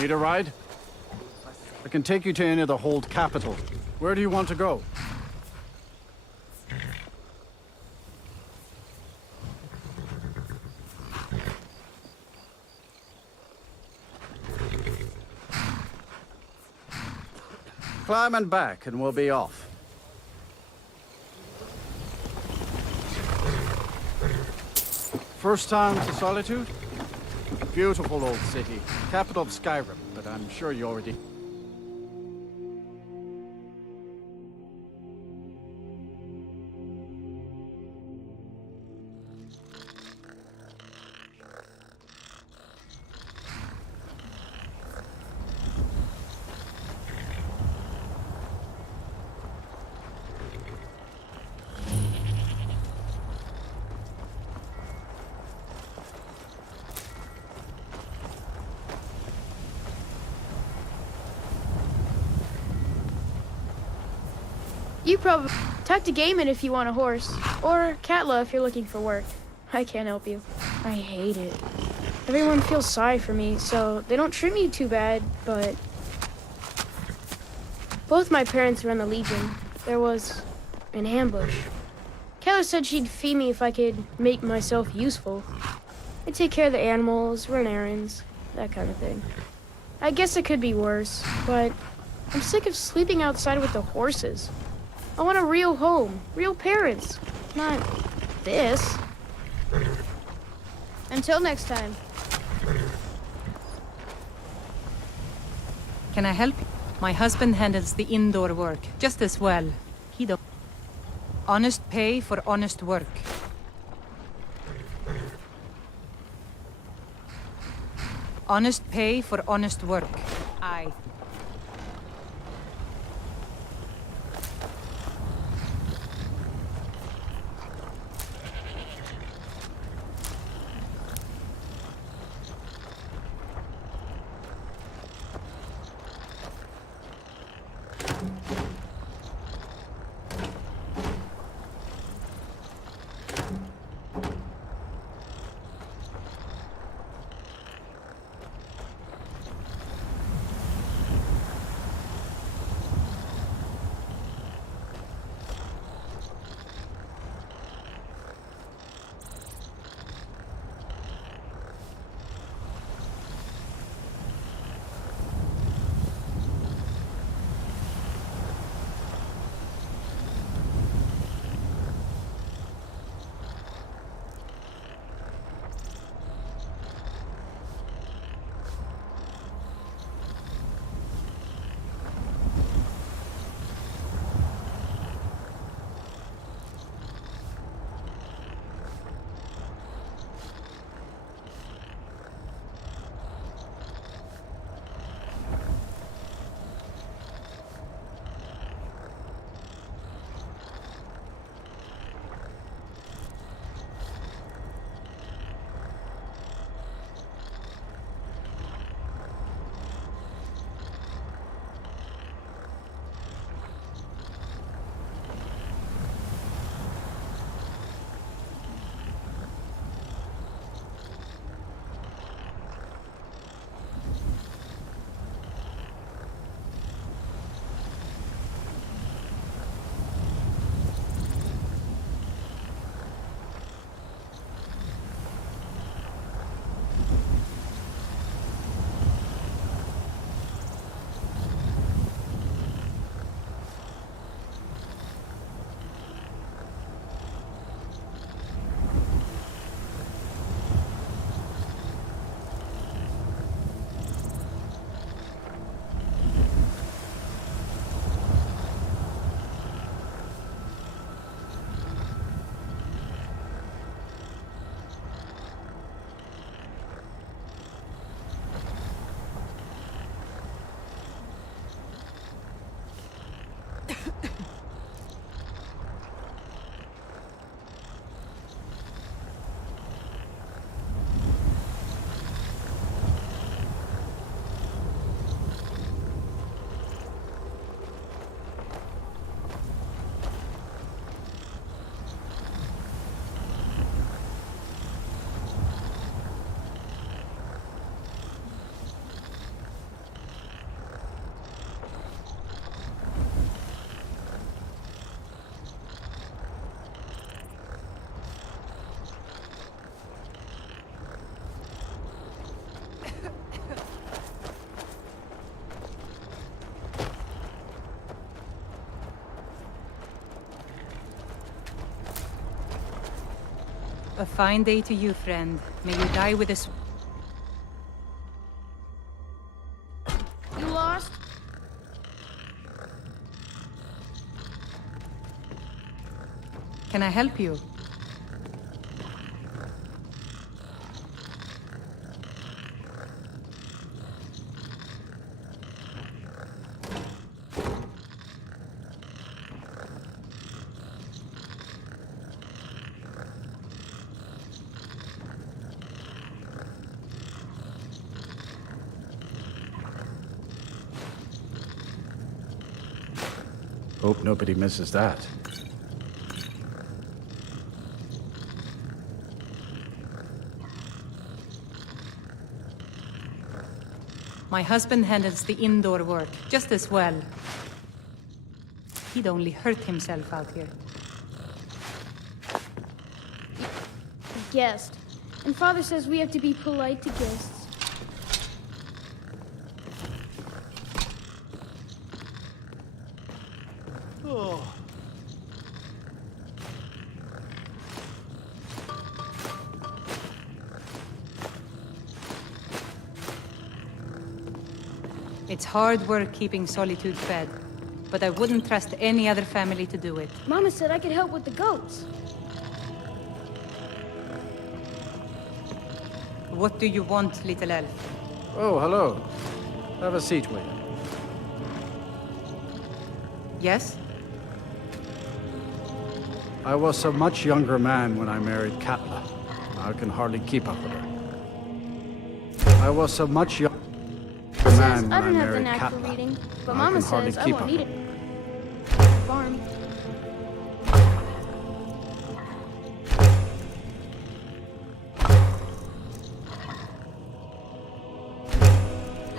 Need a ride? I can take you to any of the hold capital. Where do you want to go? Climb and back, and we'll be off. First time to Solitude? Beautiful old city, capital of Skyrim, but I'm sure you already... You probably talk to Gaiman if you want a horse, or Katla if you're looking for work. I can't help you. I hate it. Everyone feels sorry for me, so they don't treat me too bad, but... Both my parents were in the Legion. There was an ambush. Katla said she'd feed me if I could make myself useful. I'd take care of the animals, run errands, that kind of thing. I guess it could be worse, but I'm sick of sleeping outside with the horses. I want a real home, real parents, not this. Until next time. Can I help? My husband handles the indoor work just as well. He don't. Honest pay for honest work. Honest pay for honest work. Aye. A fine day to you, friend. May you die with a You lost? Can I help you? Hope nobody misses that. My husband handles the indoor work just as well. He'd only hurt himself out here. Guest. And Father says we have to be polite to guests. Oh. It's hard work keeping Solitude fed, but I wouldn't trust any other family to do it. Mama said I could help with the goats. What do you want, little elf? Oh, hello. Have a seat, will you? Yes? I was a much younger man when I married Katla. I can hardly keep up with her. I was a much younger man when I I don't have the married knack for Katla. reading, but I Mama can hardly says I keep won't up. need it. Farm.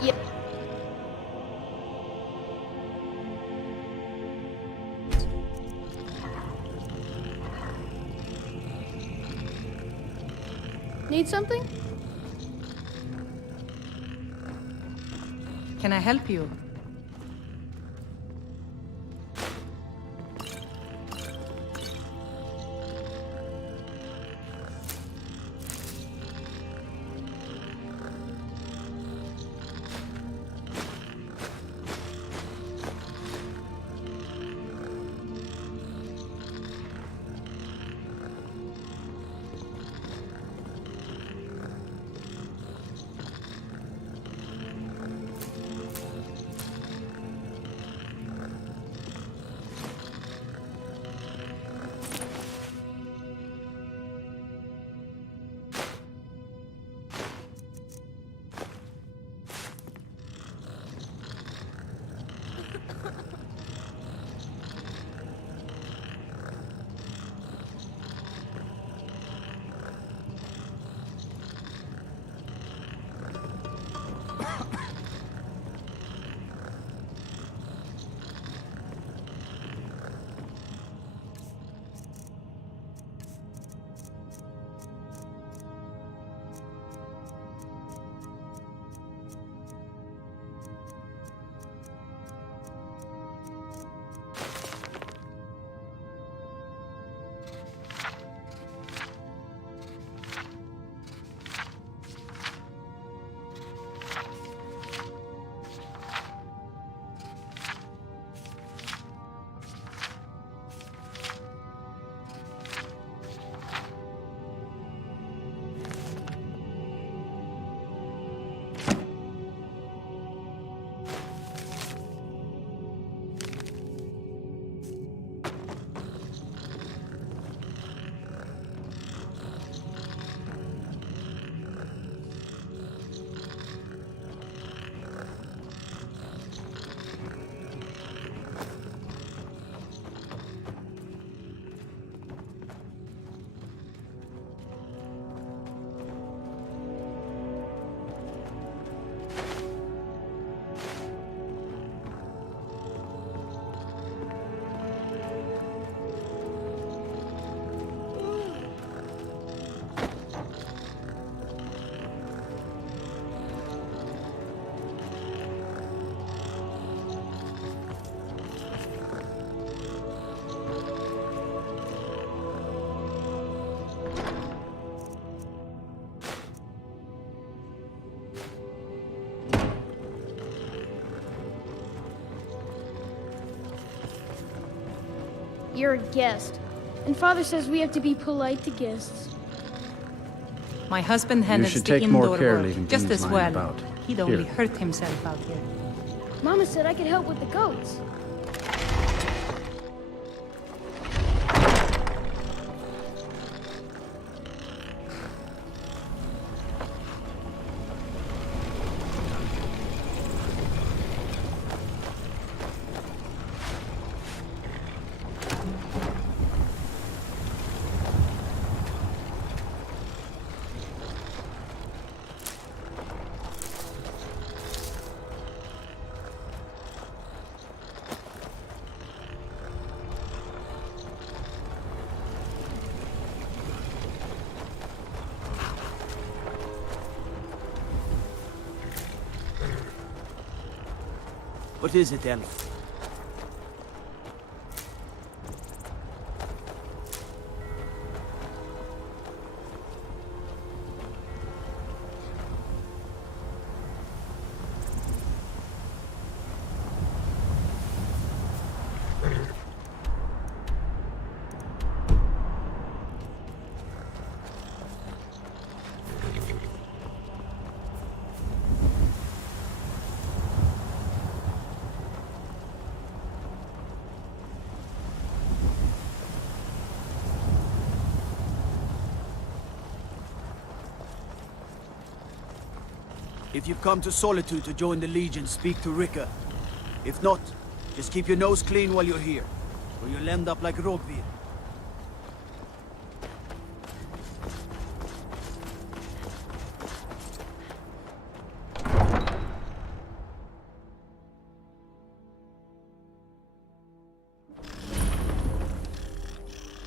Yep. Need something? Can I help you? You're a guest. And Father says we have to be polite to guests. My husband You handles should the take more indoor care work leaving just things as lying well. about. He'd Here. only hurt himself out here. Mama said I could help with the goats. What is it, Elf? If you've come to Solitude to join the Legion, speak to Rika. If not, just keep your nose clean while you're here, or you'll end up like Rogvir.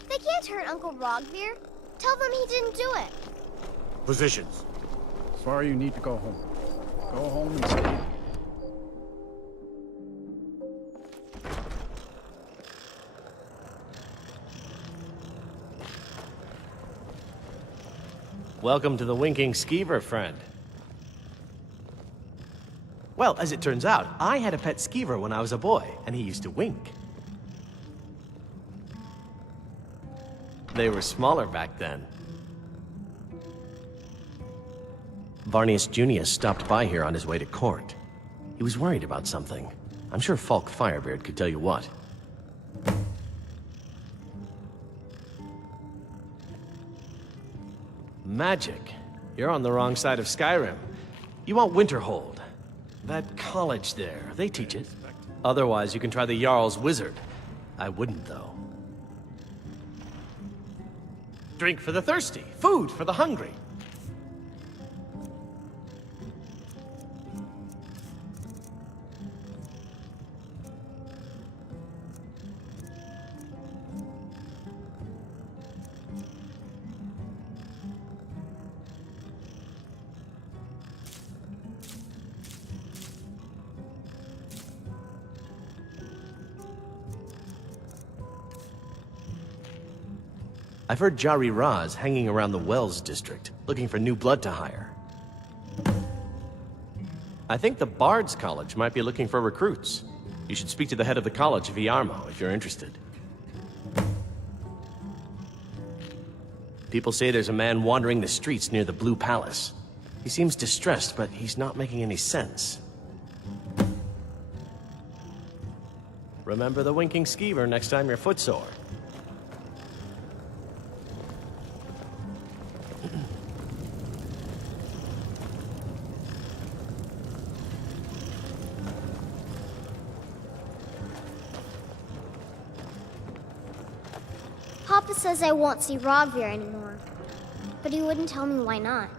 They can't hurt Uncle Rogvir. Tell them he didn't do it. Positions. Sorry, you need to go home. Go home and sleep. Welcome to the Winking Skeever, friend. Well, as it turns out, I had a pet skeever when I was a boy, and he used to wink. They were smaller back then. Varnius Junius stopped by here on his way to court. He was worried about something. I'm sure Falk Firebeard could tell you what. Magic. You're on the wrong side of Skyrim. You want Winterhold. That college there, they teach it. Otherwise, you can try the Jarl's Wizard. I wouldn't, though. Drink for the thirsty, food for the hungry. I've heard Jari Raz hanging around the Wells district, looking for new blood to hire. I think the Bard's College might be looking for recruits. You should speak to the head of the college, Viarmo, if you're interested. People say there's a man wandering the streets near the Blue Palace. He seems distressed, but he's not making any sense. Remember the Winking Skeever next time you're footsore. Papa says I won't see Rogvir anymore, but he wouldn't tell me why not.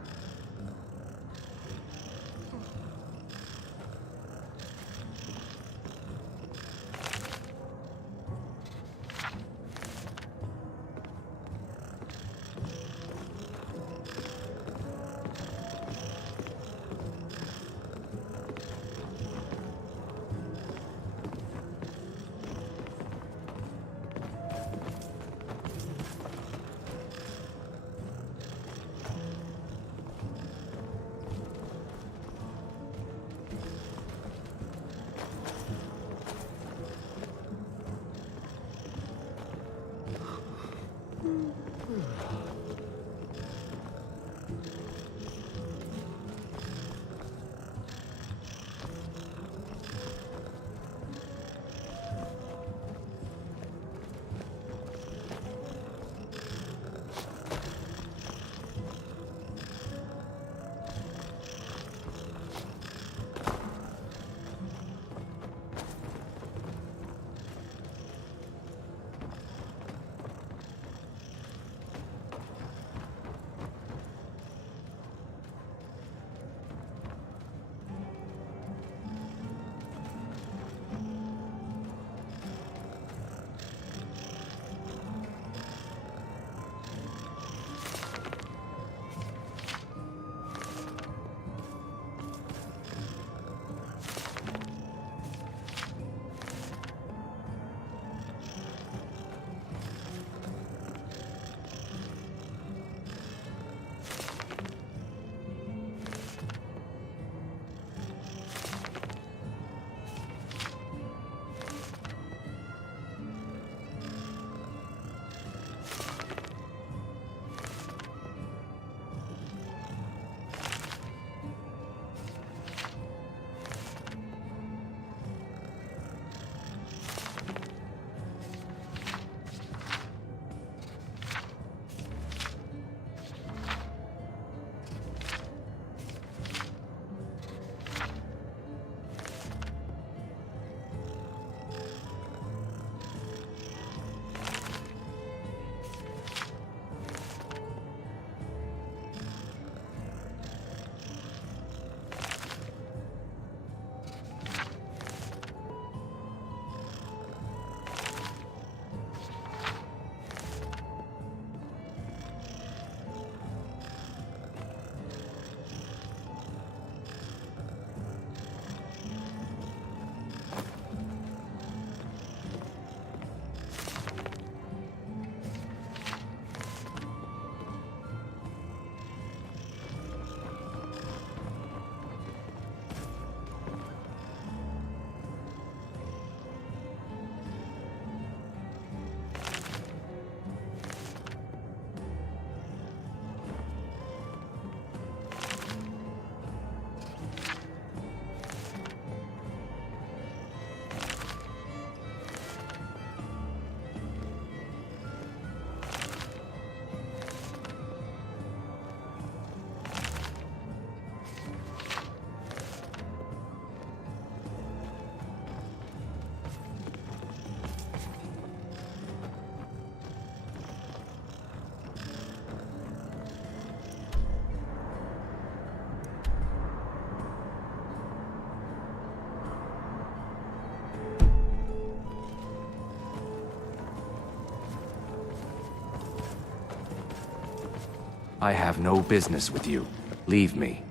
I have no business with you. Leave me.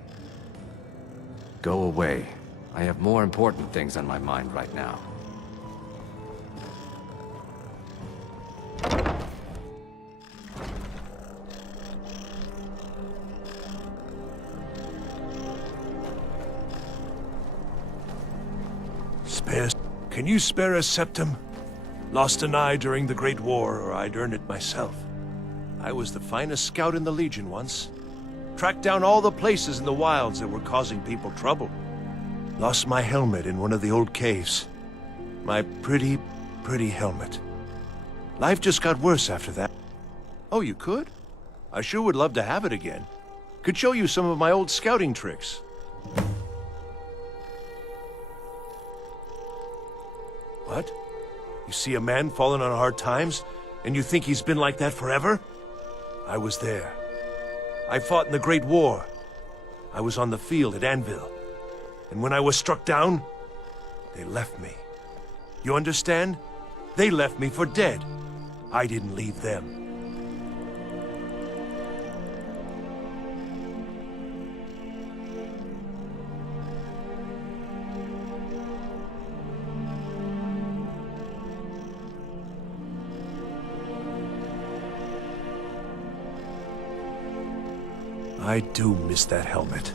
Go away. I have more important things on my mind right now. Can you spare a septum? Lost an eye during the Great War, or I'd earn it myself. I was the finest scout in the Legion once. Tracked down all the places in the wilds that were causing people trouble. Lost my helmet in one of the old caves. My pretty, pretty helmet. Life just got worse after that. Oh, you could? I sure would love to have it again. Could show you some of my old scouting tricks. What? You see a man falling on hard times, and you think he's been like that forever? I was there. I fought in the Great War. I was on the field at Anvil. And when I was struck down, they left me. You understand? They left me for dead. I didn't leave them. I do miss that helmet.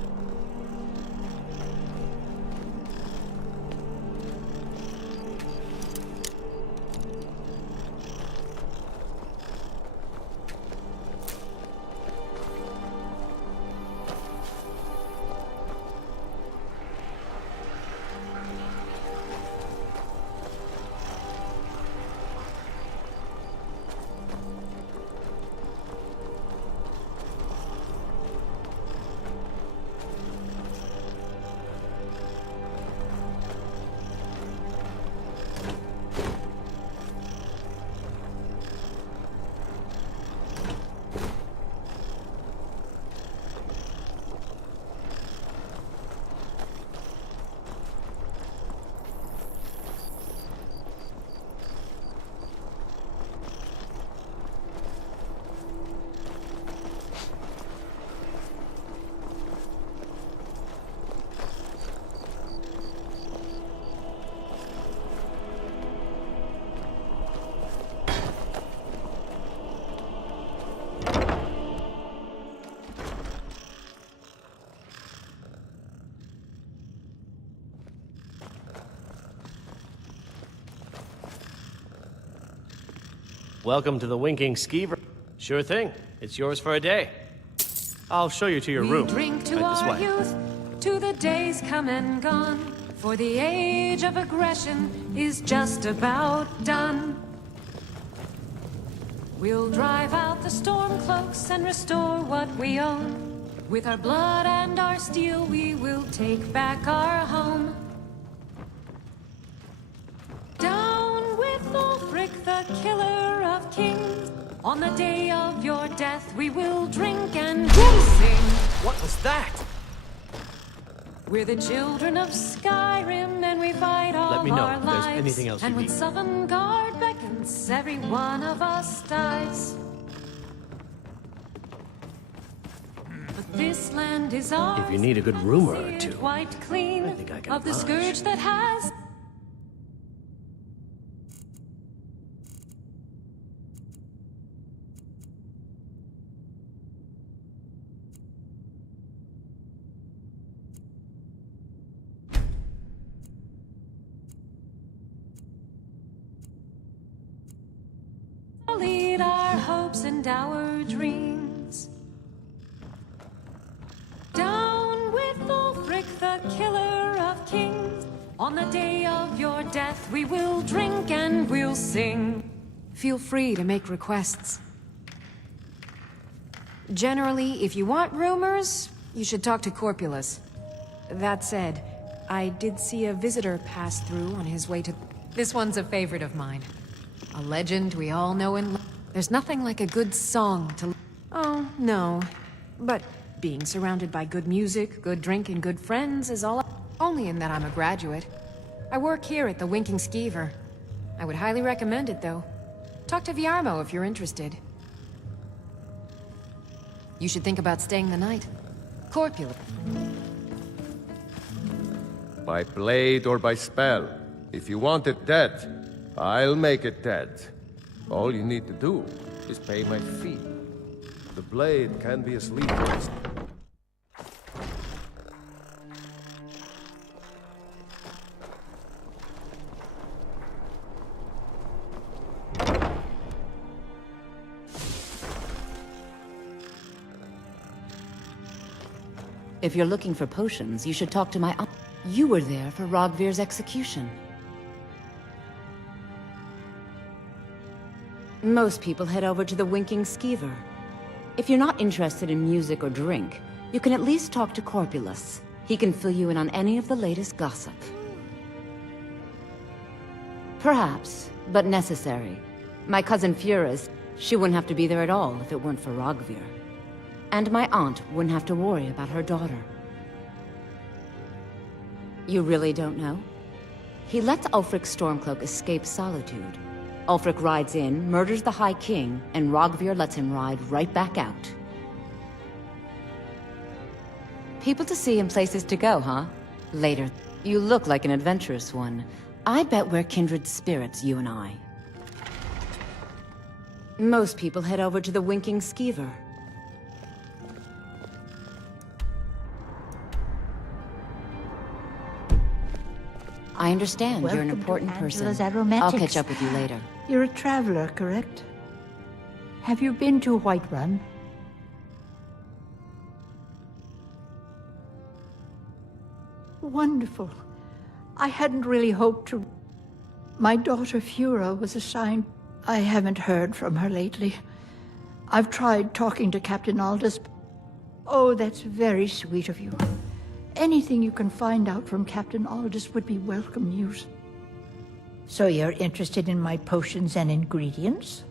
Welcome to the Winking Skeever. Sure thing. It's yours for a day. I'll show you to your room. We drink to Right this our way. youth, to the days come and gone. For the age of aggression is just about done. We'll drive out the storm cloaks and restore what we own. With our blood and our steel, we will take back our home. Down with Ulfric, the killer of kings. On the day of your death, we will drink and we'll sing. What was that? We're the children of Skyrim, and we fight all Let me know our if there's lives. anything else and you when need. Sovngarde beckons, every one of us dies. But this land is ours. If you need a good rumor or see it two, wiped clean I think I can of the vouch. scourge that has. Lead our hopes and our dreams. Down with Ulfric, the killer of kings. On the day of your death, we will drink and we'll sing. Feel free to make requests. Generally, if you want rumors, you should talk to Corpulus. That said, I did see a visitor pass through on his way to... This one's a favorite of mine. A legend we all know and love. There's nothing like a good song to... Oh, no. But being surrounded by good music, good drink, and good friends is all... Only in that I'm a graduate. I work here at the Winking Skeever. I would highly recommend it, though. Talk to Viarmo if you're interested. You should think about staying the night. Corpulent. By blade or by spell. If you want it dead, I'll make it dead. All you need to do is pay my fee. The blade can be asleep. If you're looking for potions, you should talk to my aunt. You were there for Rogvir's execution. Most people head over to the Winking Skeever. If you're not interested in music or drink, you can at least talk to Corpulus. He can fill you in on any of the latest gossip. Perhaps, but necessary. My cousin Fura's, she wouldn't have to be there at all if it weren't for Rogvir. And my aunt wouldn't have to worry about her daughter. You really don't know? He lets Ulfric Stormcloak escape Solitude. Ulfric rides in, murders the High King, and Rogvir lets him ride right back out. People to see and places to go, huh? Later. You look like an adventurous one. I bet we're kindred spirits, you and I. Most people head over to the Winking Skeever. I understand you're an important person. I'll catch up with you later. You're a traveler, correct? Have you been to Whiterun? Wonderful. I hadn't really hoped to... My daughter Fura was assigned... I haven't heard from her lately. I've tried talking to Captain Aldous. Oh, that's very sweet of you. Anything you can find out from Captain Aldous would be welcome news. So you're interested in my potions and ingredients?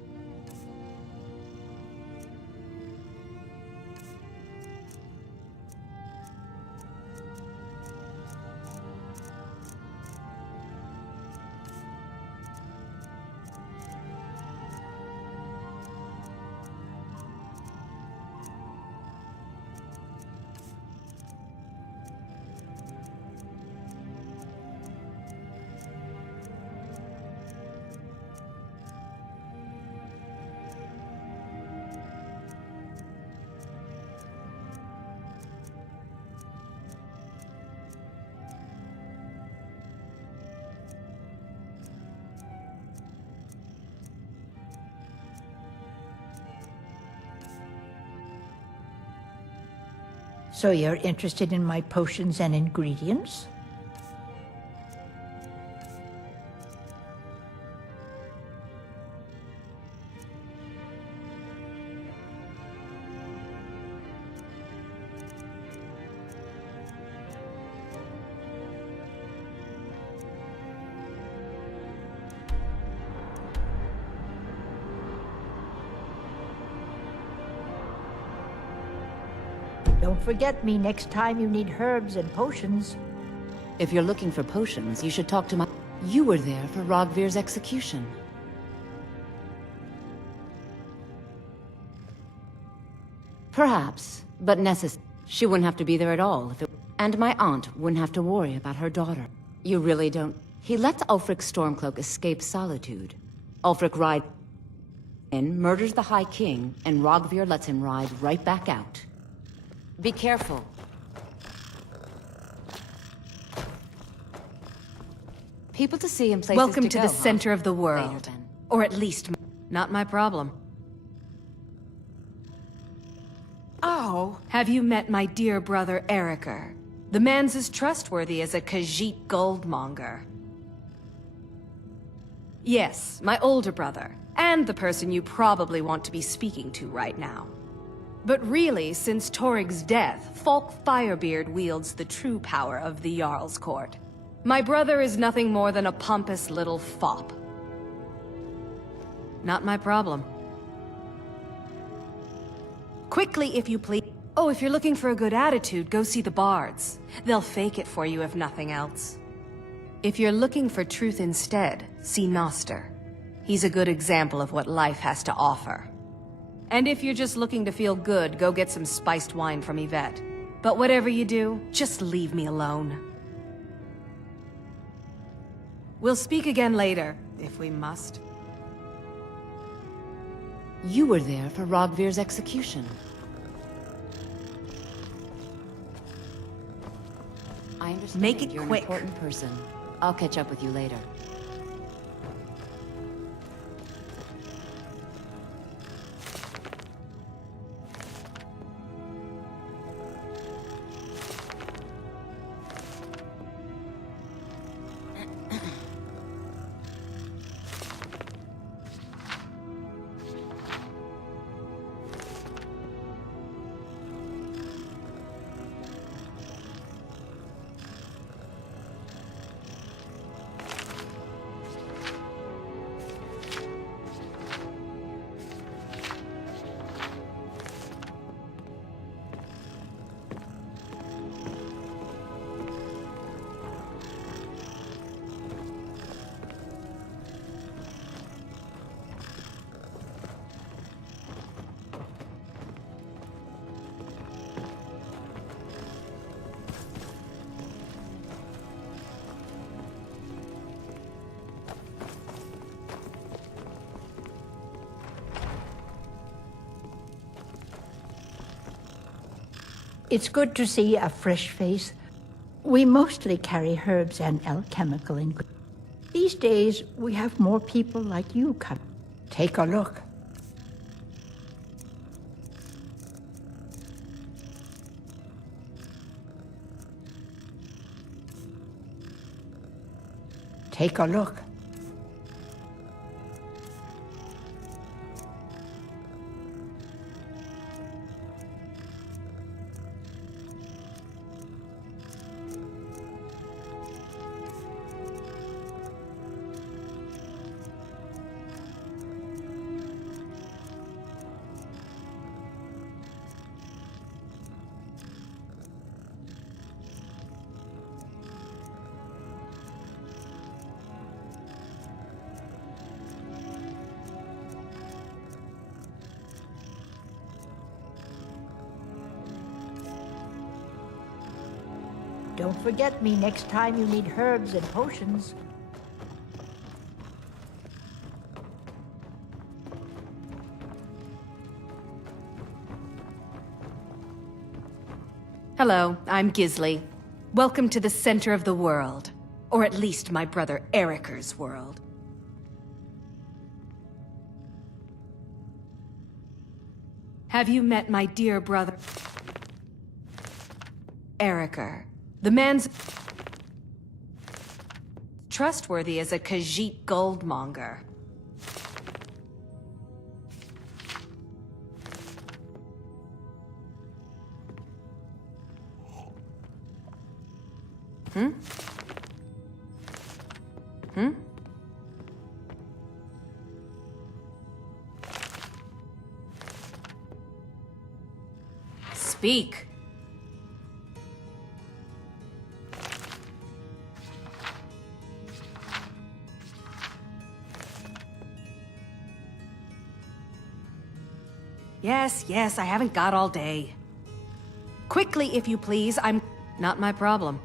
So you're interested in my potions and ingredients? Don't forget me next time you need herbs and potions. If you're looking for potions, you should talk to my... You were there for Rogvir's execution. Perhaps, but necessary. She wouldn't have to be there at all if it... And my aunt wouldn't have to worry about her daughter. You really don't... He lets Ulfric Stormcloak escape Solitude. Ulfric rides in, murders the High King, and Rogvir lets him ride right back out. Be careful. People to see and places Welcome to to go, the huh? center of the Later, world. then. Or at least, not my problem. Oh, have you met my dear brother Eriker? The man's as trustworthy as a Khajiit goldmonger. Yes, my older brother, and the person you probably want to be speaking to right now. But really, since Torig's death, Falk Firebeard wields the true power of the Jarl's Court. My brother is nothing more than a pompous little fop. Not my problem. Quickly, if you please. Oh, if you're looking for a good attitude, go see the bards. They'll fake it for you if nothing else. If you're looking for truth instead, see Noster. He's a good example of what life has to offer. And if you're just looking to feel good, go get some spiced wine from Yvette. But whatever you do, just leave me alone. We'll speak again later, if we must. You were there for Rogvir's execution. I understand. Make it you're quick. an important person. I'll catch up with you later. It's good to see a fresh face. We mostly carry herbs and alchemical ingredients. These days, we have more people like you come. Take a look. Take a look. Don't forget me next time you need herbs and potions. Hello, I'm Gisli. Welcome to the center of the world. Or at least my brother Eriker's world. Have you met my dear brother? Eriker. The man's trustworthy as a Khajiit goldmonger. Hmm? Hmm? Speak. Yes, I haven't got all day. Quickly, if you please, I'm... Not my problem.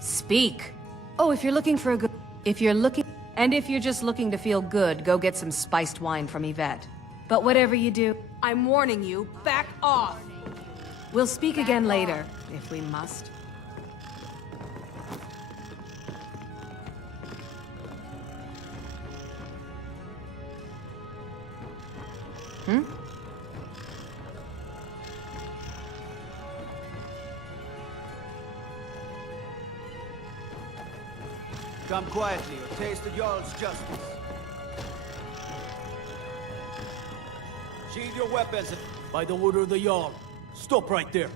Speak. Oh, if you're looking for a good... If you're looking... And if you're just looking to feel good, go get some spiced wine from Yvette. But whatever you do, I'm warning you, back off! We'll speak again later, if we must. Hmm? Come quietly or taste the Jarl's justice. Sheathe your weapons. By the order of the Jarl. Stop right there.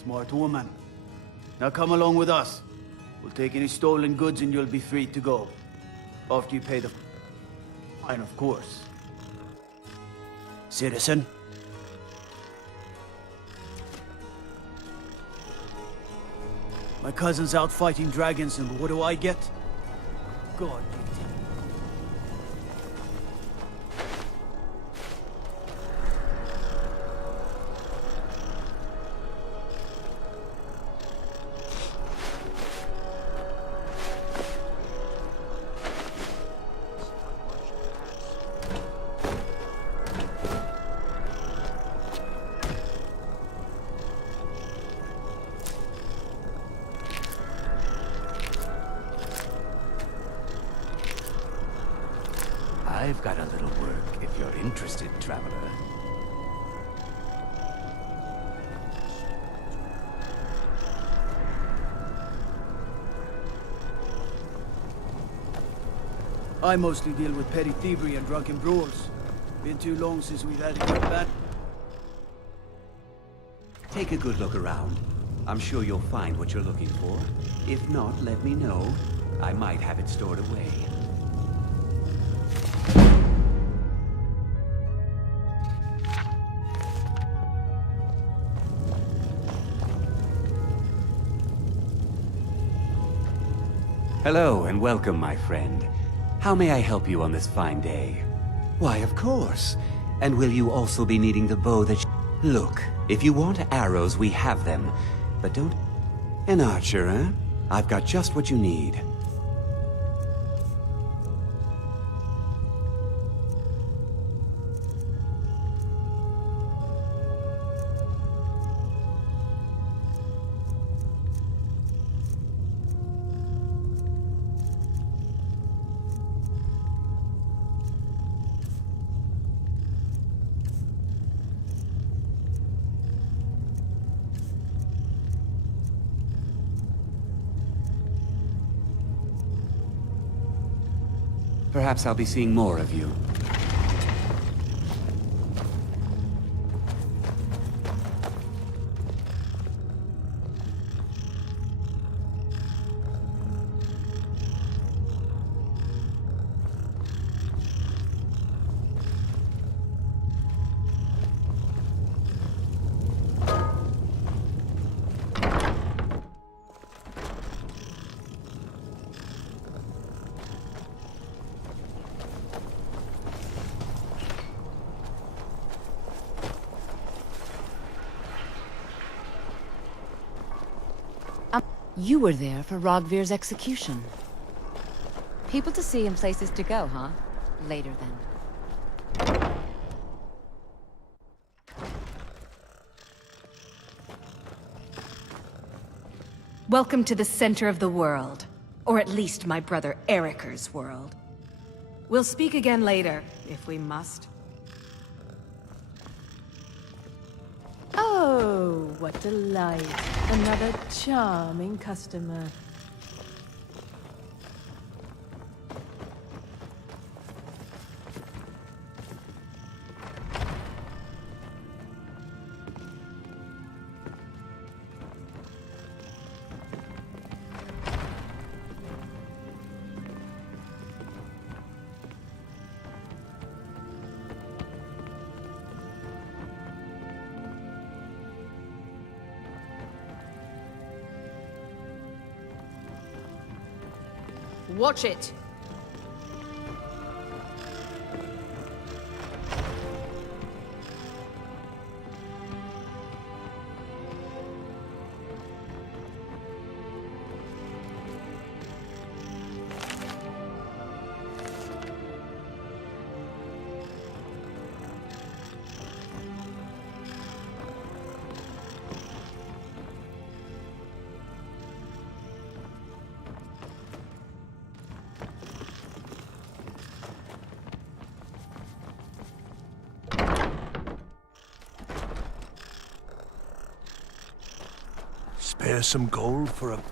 Smart woman. Now come along with us. We'll take any stolen goods and you'll be free to go. After you pay the fine, of course. Citizen? My cousin's out fighting dragons, and what do I get? God. I've got a little work if you're interested, traveler. I mostly deal with petty thievery and drunken brawls. Been too long since we've had a good bat. Take a good look around. I'm sure you'll find what you're looking for. If not, let me know. I might have it stored away. Hello and welcome, my friend. How may I help you on this fine day? Why, of course. And will you also be needing the bow that... Look, if you want arrows, we have them. But don't... An archer, eh? I've got just what you need. Perhaps I'll be seeing more of you. You were there for Rogvir's execution. People to see and places to go, huh? Later then. Welcome to the center of the world. Or at least my brother Eriker's world. We'll speak again later, if we must. Oh, what delight. Another charming customer. Watch it! Spare some gold for a...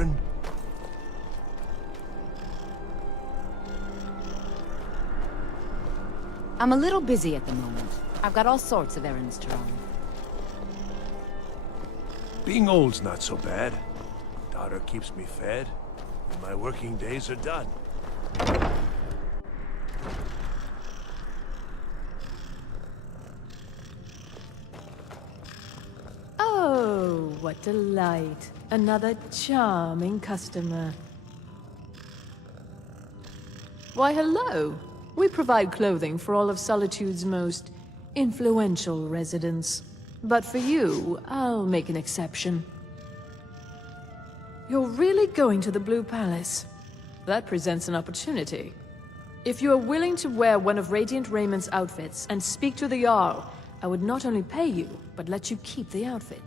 veteran? I'm a little busy at the moment. I've got all sorts of errands to run. Being old's not so bad. Daughter keeps me fed, and my working days are done. Oh, what delight. Another charming customer. Why, hello. We provide clothing for all of Solitude's most influential residents. But for you, I'll make an exception. You're really going to the Blue Palace. That presents an opportunity. If you are willing to wear one of Radiant Raymond's outfits and speak to the Jarl, I would not only pay you, but let you keep the outfit.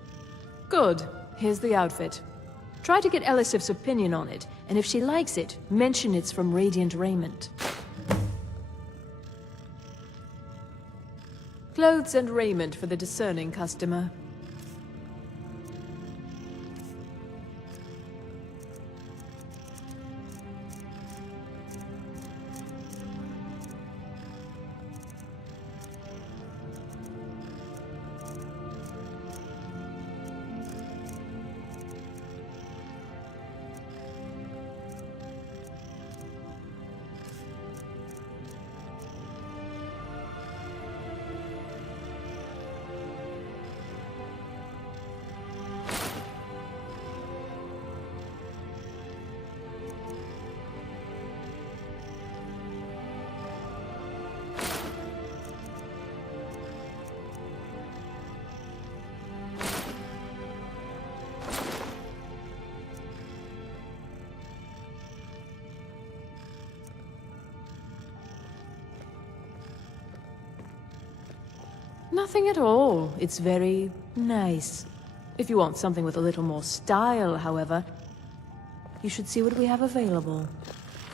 Good. Here's the outfit. Try to get Elisif's opinion on it, and if she likes it, mention it's from Radiant Raymond. Clothes and raiment for the discerning customer. Nothing at all. It's very nice. If you want something with a little more style, however, you should see what we have available.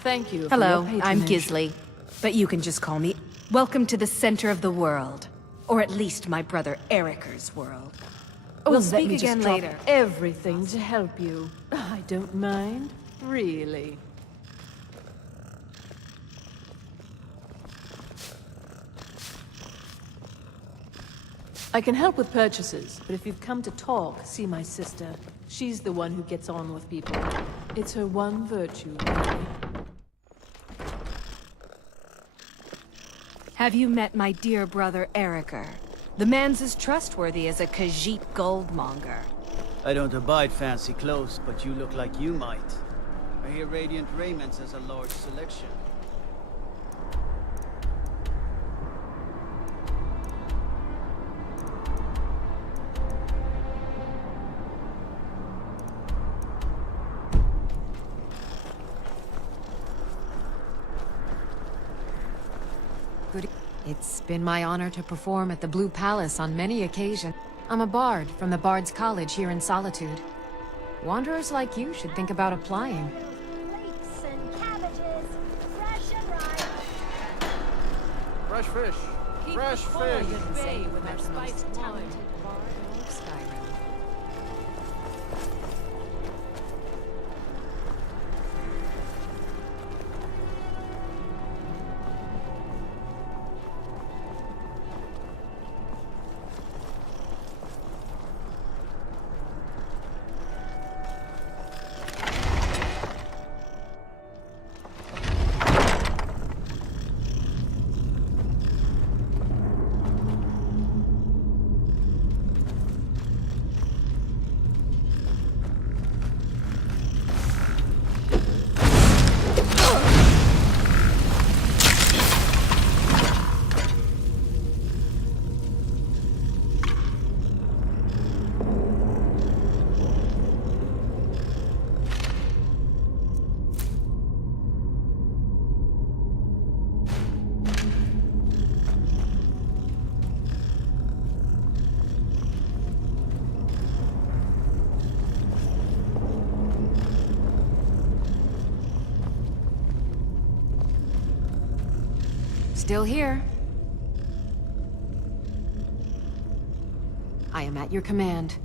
Thank you for Hello, your I'm patronage. Gisli, but you can just call me. Welcome to the center of the world. Or at least my brother Eriker's world. We'll let speak me just again drop later. everything to help you. I don't mind. Really. I can help with purchases, but if you've come to talk, see my sister. She's the one who gets on with people. It's her one virtue, really. Have you met my dear brother Eriker? The man's as trustworthy as a Khajiit goldmonger. I don't abide fancy clothes, but you look like you might. I hear Radiant Raymond's has a large selection. It's been my honor to perform at the Blue Palace on many occasions. I'm a bard from the Bard's College here in Solitude. Wanderers like you should think about applying. Leeks and cabbages, fresh and ripe. Fresh fish. Fresh fish. Bay with our spiced talented bard in all of Skyrim. Still here. I am at your command.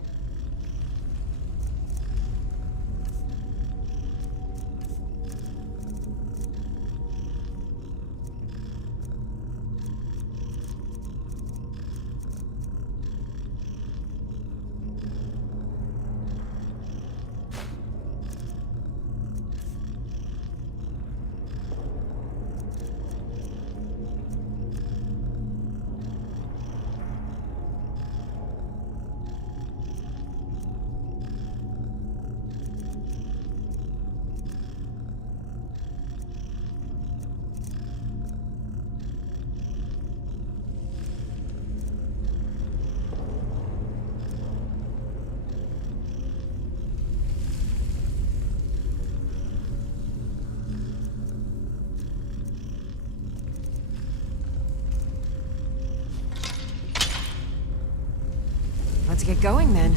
Let's get going then.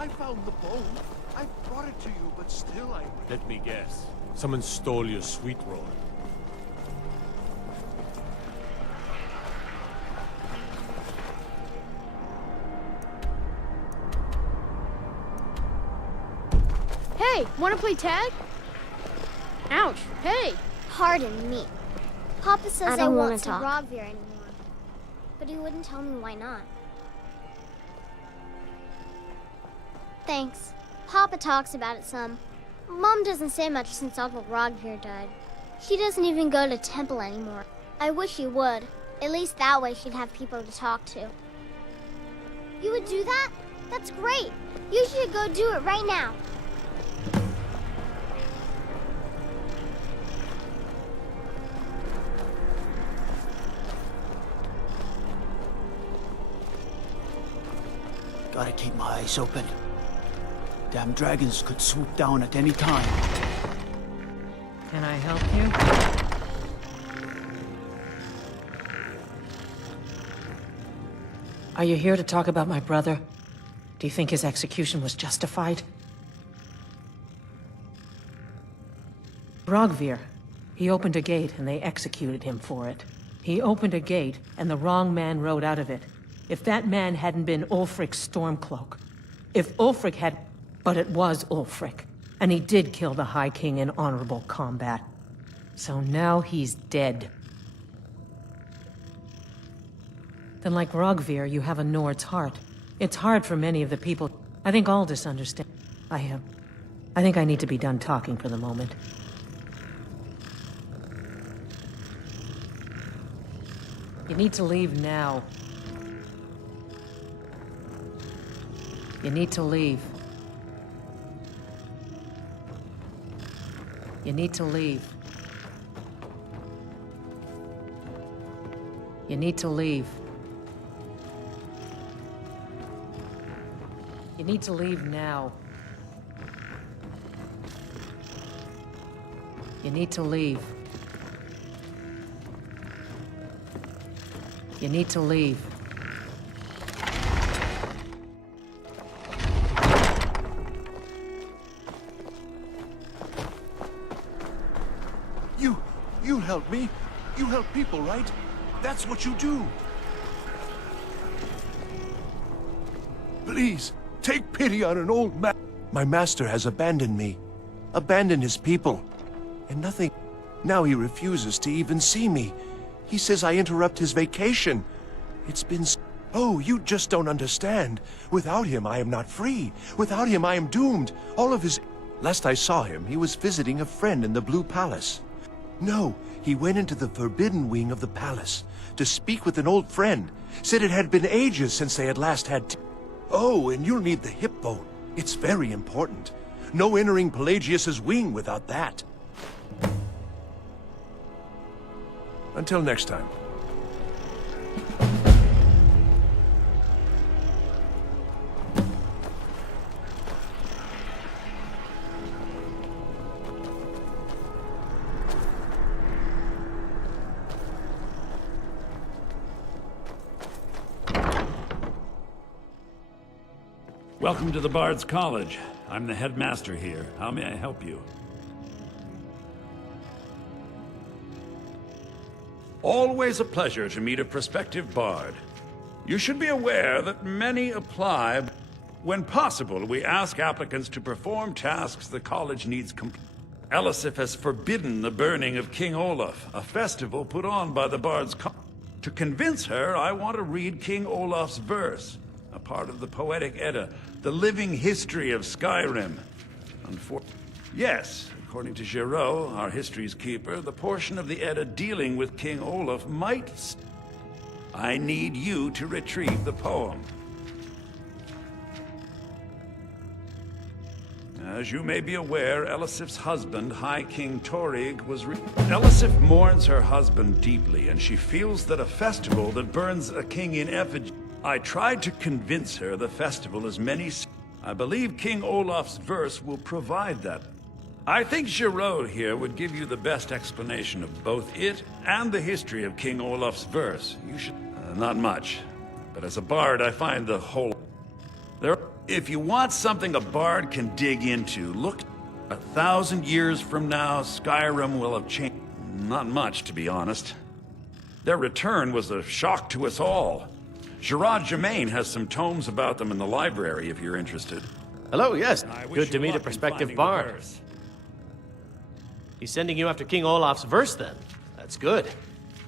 I found the bow. I brought it to you, but still I... Let me guess. Someone stole your sweet roll. Hey, wanna play tag? Ouch, hey! Pardon me. Papa says I I don't won't wanna see talk. Rogvir anymore. But he wouldn't tell me why not. Thanks. Papa talks about it some. Mom doesn't say much since Uncle Rogvir died. She doesn't even go to temple anymore. I wish she would. At least that way she'd have people to talk to. You would do that? That's great. You should go do it right now. Gotta keep my eyes open. Damn dragons could swoop down at any time. Can I help you? Are you here to talk about my brother? Do you think his execution was justified? Rogvir. He opened a gate and they executed him for it. He opened a gate and the wrong man rode out of it. If that man hadn't been Ulfric Stormcloak. If Ulfric had... But it was Ulfric. And he did kill the High King in honorable combat. So now he's dead. Then like Rogvir, you have a Nord's heart. It's hard for many of the people. I think Aldous understands. I think I need to be done talking for the moment. You need to leave now. You need to leave. You need to leave. You need to leave. You need to leave now. You need to leave. You need to leave. You helped me. You help people, right? That's what you do. Please, take pity on an old man. My master has abandoned me. Abandoned his people. And nothing... Now he refuses to even see me. He says I interrupt his vacation. It's been... Oh, you just don't understand. Without him, I am not free. Without him, I am doomed. All of his... Last I saw him, he was visiting a friend in the Blue Palace. No, he went into the forbidden wing of the palace to speak with an old friend. Said it had been ages since they had last had Oh, and you'll need the hip bone. It's very important. No entering Pelagius's wing without that. Until next time. Welcome to the Bard's College. I'm the headmaster here. How may I help you? Always a pleasure to meet a prospective bard. You should be aware that many apply. When possible, we ask applicants to perform tasks the college needs complete. Elisif has forbidden the burning of King Olaf, a festival put on by the Bard's College. To convince her, I want to read King Olaf's verse, a part of the Poetic Edda, the living history of Skyrim. Yes, according to Giraud, our history's keeper, the portion of the Edda dealing with King Olaf might... I need you to retrieve the poem. As you may be aware, Elisif's husband, High King Torig, was... Elisif mourns her husband deeply, and she feels that a festival that burns a king in effigy... I tried to convince her the festival is many... I believe King Olaf's verse will provide that. I think Giraud here would give you the best explanation of both it and the history of King Olaf's verse. You should... not much. But as a bard, I find the whole... If you want something a bard can dig into, look... 1,000 years from now, Skyrim will have changed. Not much, to be honest. Their return was a shock to us all. Gerard Germain has some tomes about them in the library, if you're interested. Hello, yes. Good to meet a prospective bard. He's sending you after King Olaf's verse, then. That's good.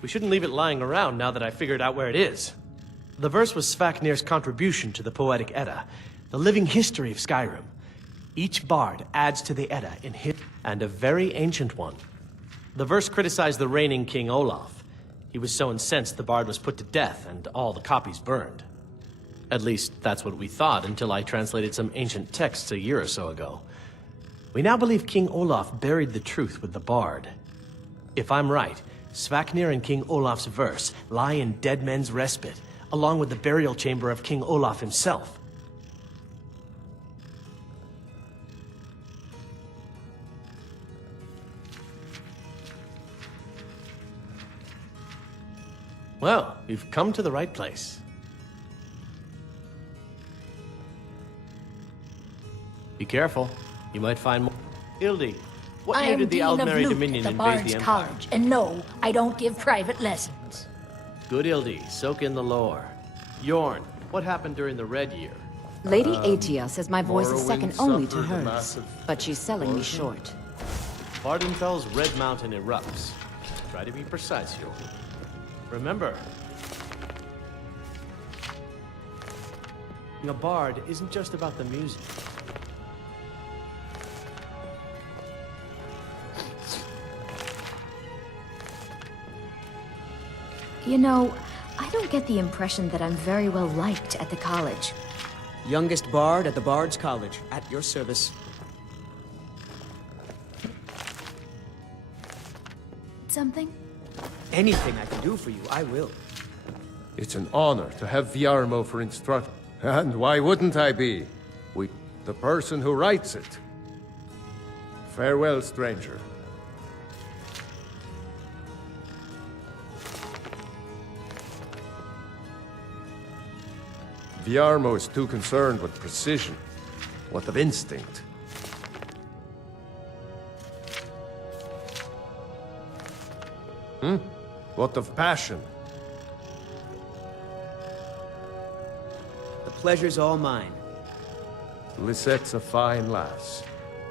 We shouldn't leave it lying around now that I figured out where it is. The verse was Svafnir's contribution to the Poetic Edda, the living history of Skyrim. Each bard adds to the Edda in his... and a very ancient one. The verse criticized the reigning King Olaf. He was so incensed the bard was put to death and all the copies burned. At least, that's what we thought until I translated some ancient texts a year or so ago. We now believe King Olaf buried the truth with the bard. If I'm right, Svafnir and King Olaf's verse lie in Dead Men's Respite, along with the burial chamber of King Olaf himself. Well, we've come to the right place. Be careful. You might find more... Ildi, what year did the Aldmeri Dominion invade the Empire? College, and no, I don't give private lessons. Good, Ildi. Soak in the lore. Yorn, what happened during the Red Year? Lady Atia says my voice is second only to suffered a hers, massive but she's selling me short. Vardenfell's Red Mountain erupts. Try to be precise, Yorn. Remember, being a bard isn't just about the music. You know, I don't get the impression that I'm very well liked at the college. Youngest bard at the Bard's College, at your service. Something? Anything I can do for you, I will. It's an honor to have Viarmo for instructor. And why wouldn't I be? The person who writes it. Farewell, stranger. Viarmo is too concerned with precision. What of instinct? What of passion? The pleasure's all mine. Lisette's a fine lass.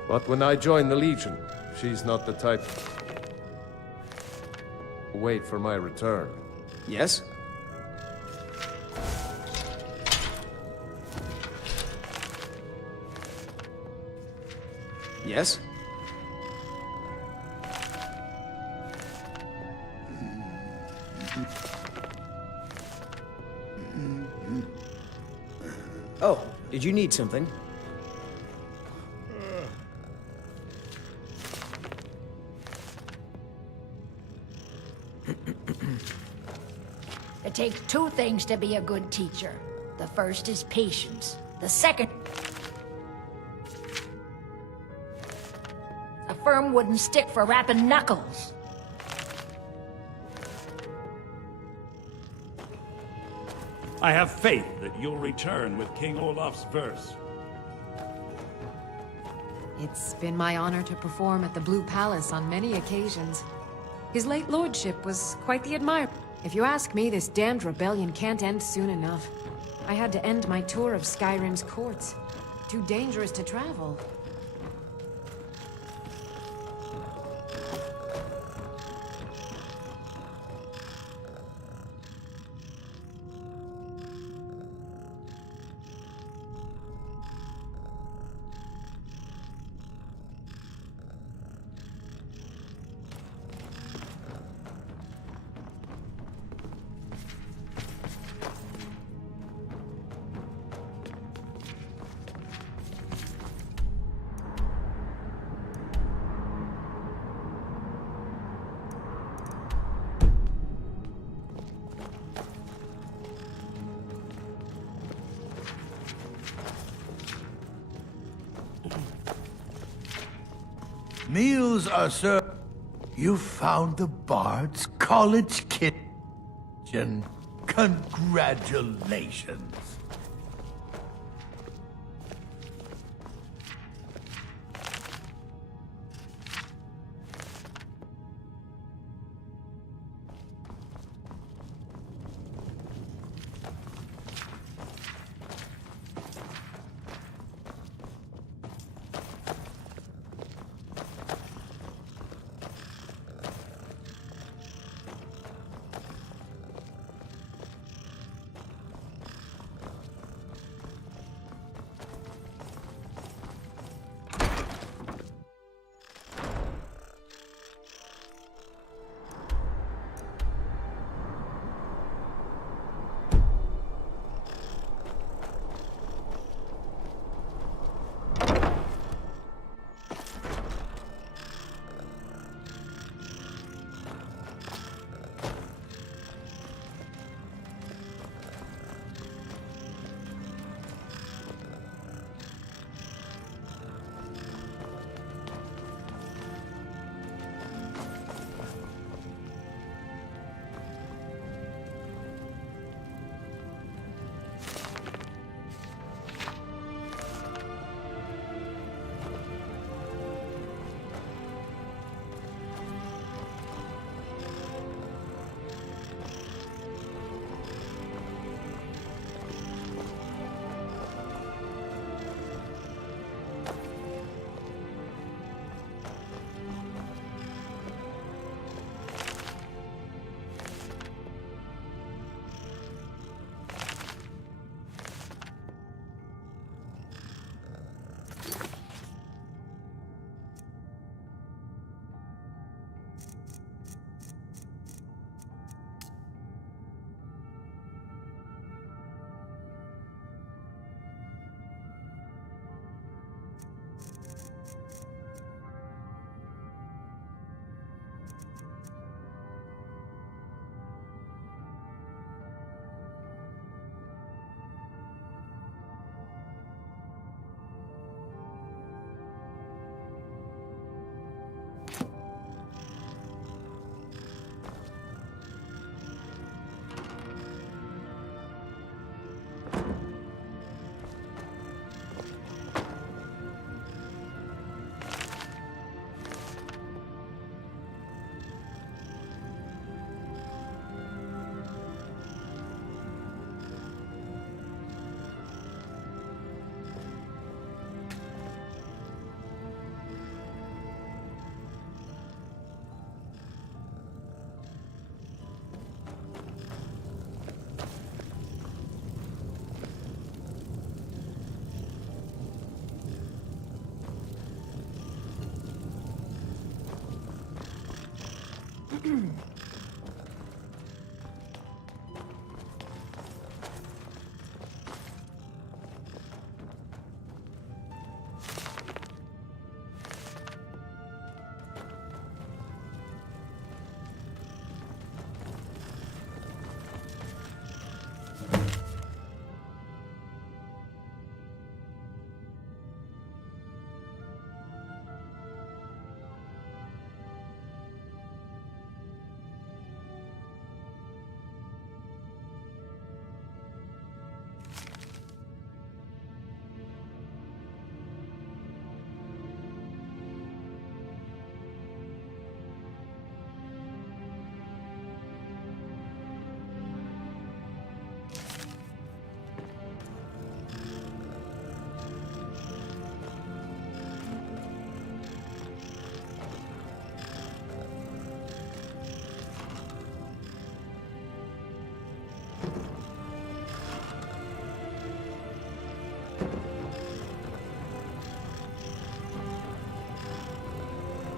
But when I join the Legion, she's not the type... Wait for my return. Yes? Yes? Oh, did you need something? It takes two things to be a good teacher. The first is patience. The second... a firm wooden stick for rapping knuckles. I have faith that you'll return with King Olaf's verse. It's been my honor to perform at the Blue Palace on many occasions. His late lordship was quite the admirer. If you ask me, this damned rebellion can't end soon enough. I had to end my tour of Skyrim's courts. Too dangerous to travel. Meals are served. You found the Bard's College kitchen. Congratulations.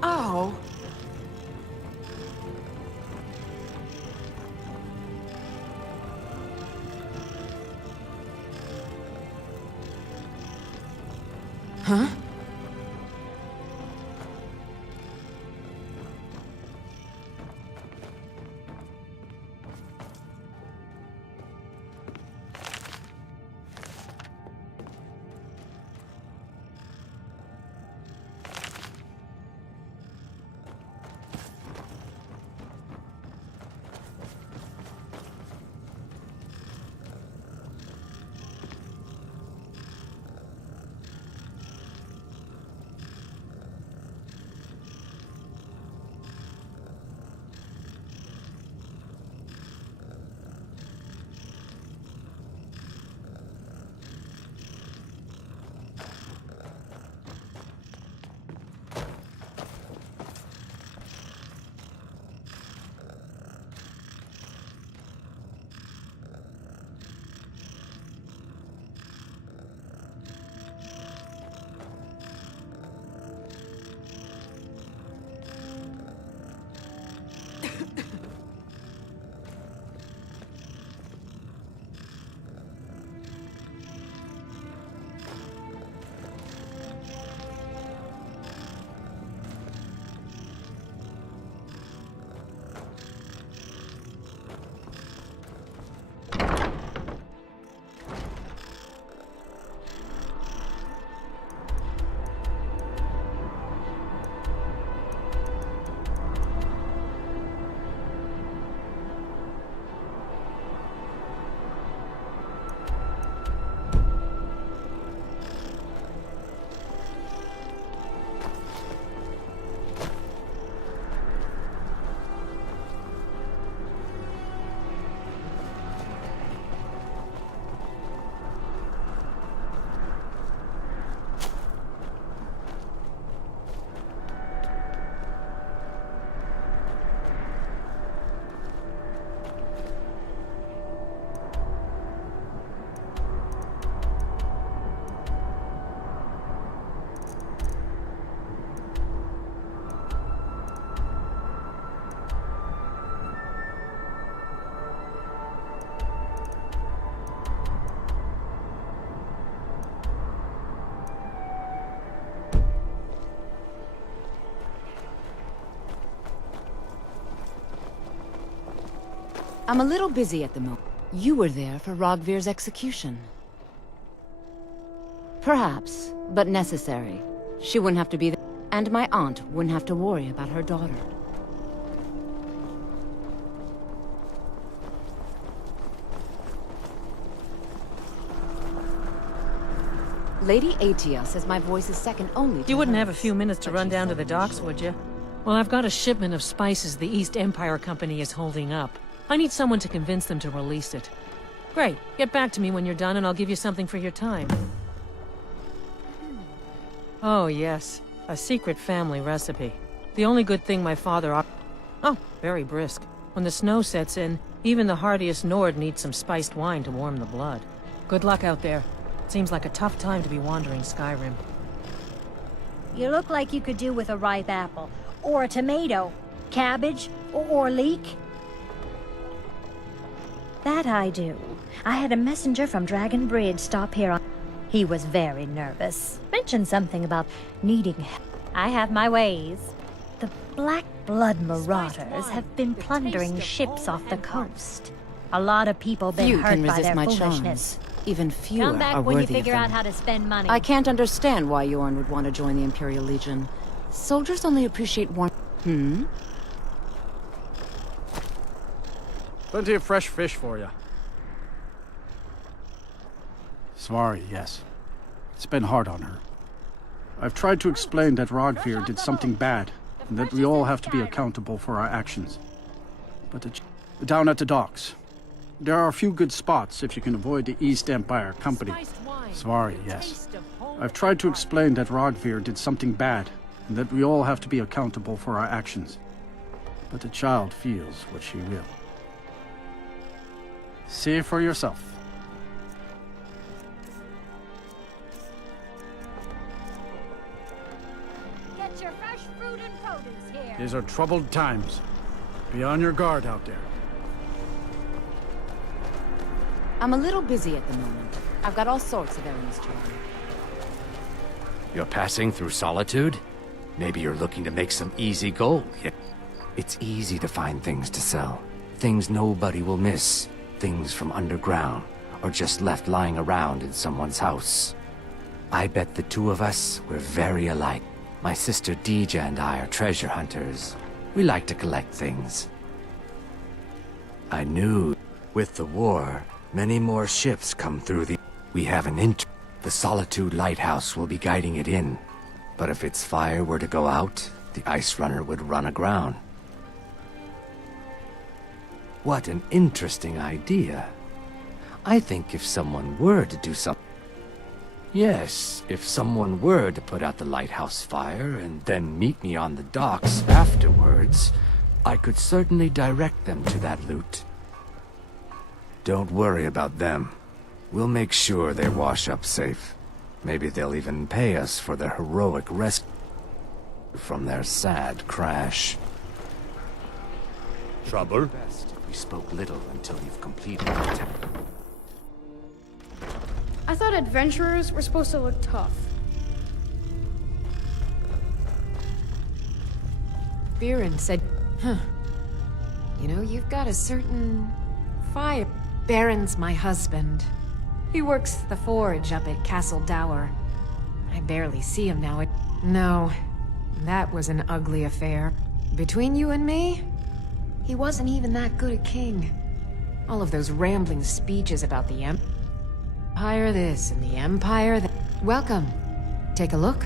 Oh. Huh? I'm a little busy at the moment. You were there for Rogvir's execution. Perhaps, but necessary. She wouldn't have to be there, and my aunt wouldn't have to worry about her daughter. Lady Atia says my voice is second only to You wouldn't hers, have a few minutes to but run she down to said the we docks, should. would you? Well, I've got a shipment of spices the East Empire Company is holding up. I need someone to convince them to release it. Great. Get back to me when you're done and I'll give you something for your time. Oh, yes. A secret family recipe. The only good thing my father... Oh, very brisk. When the snow sets in, even the hardiest Nord needs some spiced wine to warm the blood. Good luck out there. Seems like a tough time to be wandering Skyrim. You look like you could do with a ripe apple. Or a tomato. Cabbage? Or leek? That I do. I had a messenger from Dragon Bridge stop here on... He was very nervous. Mentioned something about needing help. I have my ways. The Black Blood Marauders have been plundering ships off the coast. A lot of people been Few hurt can by resist their my foolishness. charms. Even fewer Come back are when you worthy of figure them. out how to spend money. I can't understand why Yorn would want to join the Imperial Legion. Soldiers only appreciate one... Plenty of fresh fish for you. Sorry, yes. It's been hard on her. I've tried to explain that Rogvir did something bad, and that we all have to be accountable for our actions. But down at the docks, there are a few good spots if you can avoid the East Empire Company. Sorry, yes. I've tried to explain that Rogvir did something bad, and that we all have to be accountable for our actions. But the child feels what she will. See for yourself. Get your fresh fruit and produce here. These are troubled times. Be on your guard out there. I'm a little busy at the moment. I've got all sorts of errands to run. You're passing through Solitude? Maybe you're looking to make some easy gold. It's easy to find things to sell. Things nobody will miss. Things from underground, or just left lying around in someone's house. I bet the two of us, we're very alike. My sister Deeja and I are treasure hunters. We like to collect things. I knew, with the war, many more ships come through the... We have an The Solitude Lighthouse will be guiding it in. But if its fire were to go out, the Ice Runner would run aground. What an interesting idea. I think if someone were to do something... Yes, if someone were to put out the lighthouse fire and then meet me on the docks afterwards, I could certainly direct them to that loot. Don't worry about them. We'll make sure they wash up safe. Maybe they'll even pay us for their heroic rescue from their sad crash. Trouble? We spoke little until you've completed the task. I thought adventurers were supposed to look tough. Viren said, You know, you've got a certain fire. Baron's my husband. He works the forge up at Castle Dower. I barely see him now. No, that was an ugly affair. Between you and me, he wasn't even that good a king. All of those rambling speeches about the Empire this and the Empire that... Welcome. Take a look.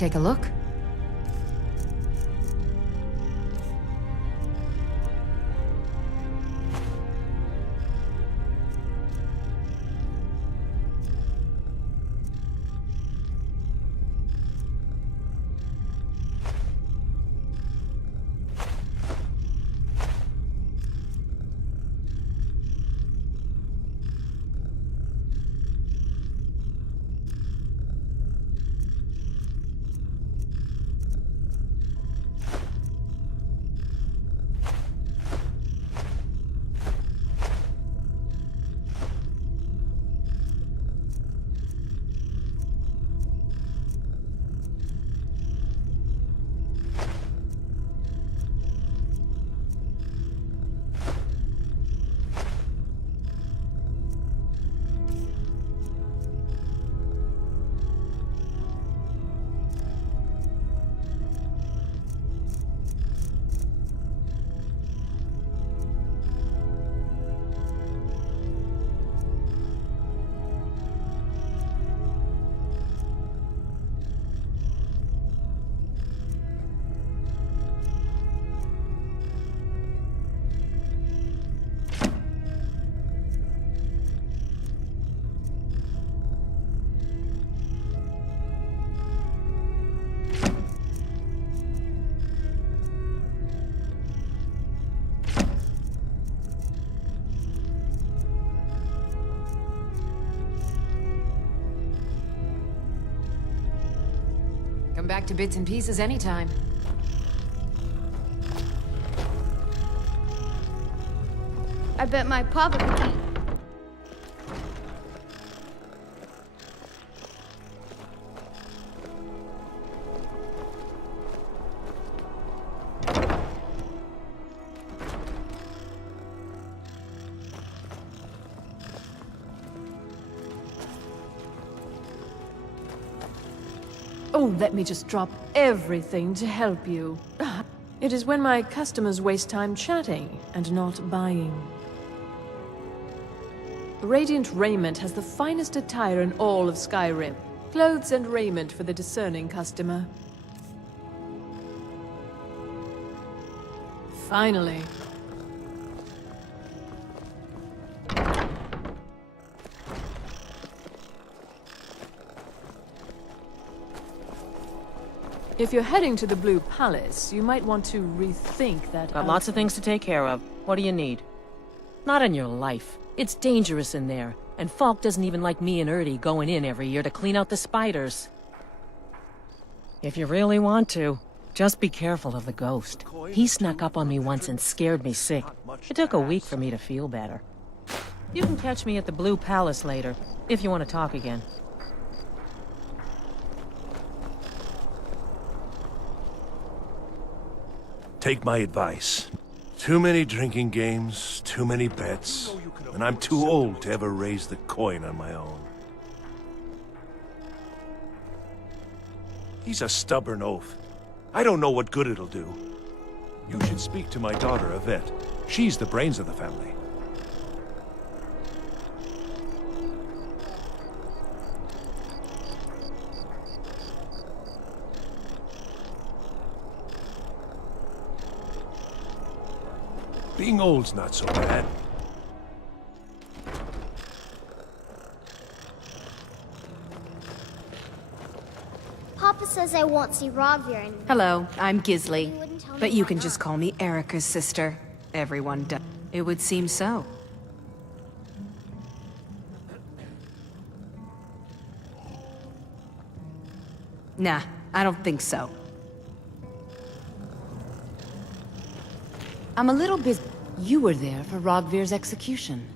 Take a look. back to bits and pieces anytime. I bet my papa could beat. Oh, let me just drop everything to help you. It is when my customers waste time chatting and not buying. Radiant Raiment has the finest attire in all of Skyrim. Clothes and raiment for the discerning customer. Finally. If you're heading to the Blue Palace, you might want to rethink that. Got lots of things to take care of. What do you need? Not in your life. It's dangerous in there, and Falk doesn't even like me and Ertie going in every year to clean out the spiders. If you really want to, just be careful of the ghost. He snuck up on me once and scared me sick. It took a week for me to feel better. You can catch me at the Blue Palace later, if you want to talk again. Take my advice. Too many drinking games, too many bets, and I'm too old to ever raise the coin on my own. He's a stubborn oaf. I don't know what good it'll do. You should speak to my daughter, Yvette. She's the brains of the family. Being old's not so bad. Papa says I won't see Rogvir anymore. Hello, I'm Gisli. wouldn't tell me But you why can not. just call me Erica's sister. Everyone does. It would seem so. Nah, I don't think so. I'm a little busy. You were there for Rogvir's execution.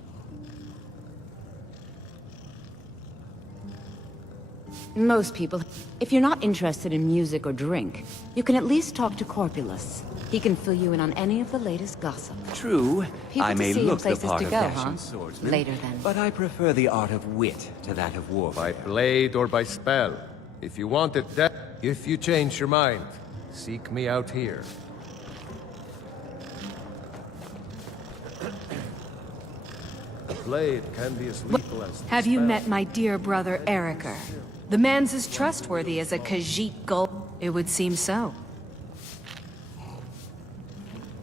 Most people, if you're not interested in music or drink, you can at least talk to Corpulus. He can fill you in on any of the latest gossip. True, People I to may see and look the places part to of go, dashing huh? swordsman, Later then. but I prefer the art of wit to that of war. By blade or by spell. If you want it dead, if you change your mind, seek me out here. A blade can be as lethal as the Have you spell. met my dear brother Eriker? The man's as trustworthy as a Khajiit gold. It would seem so.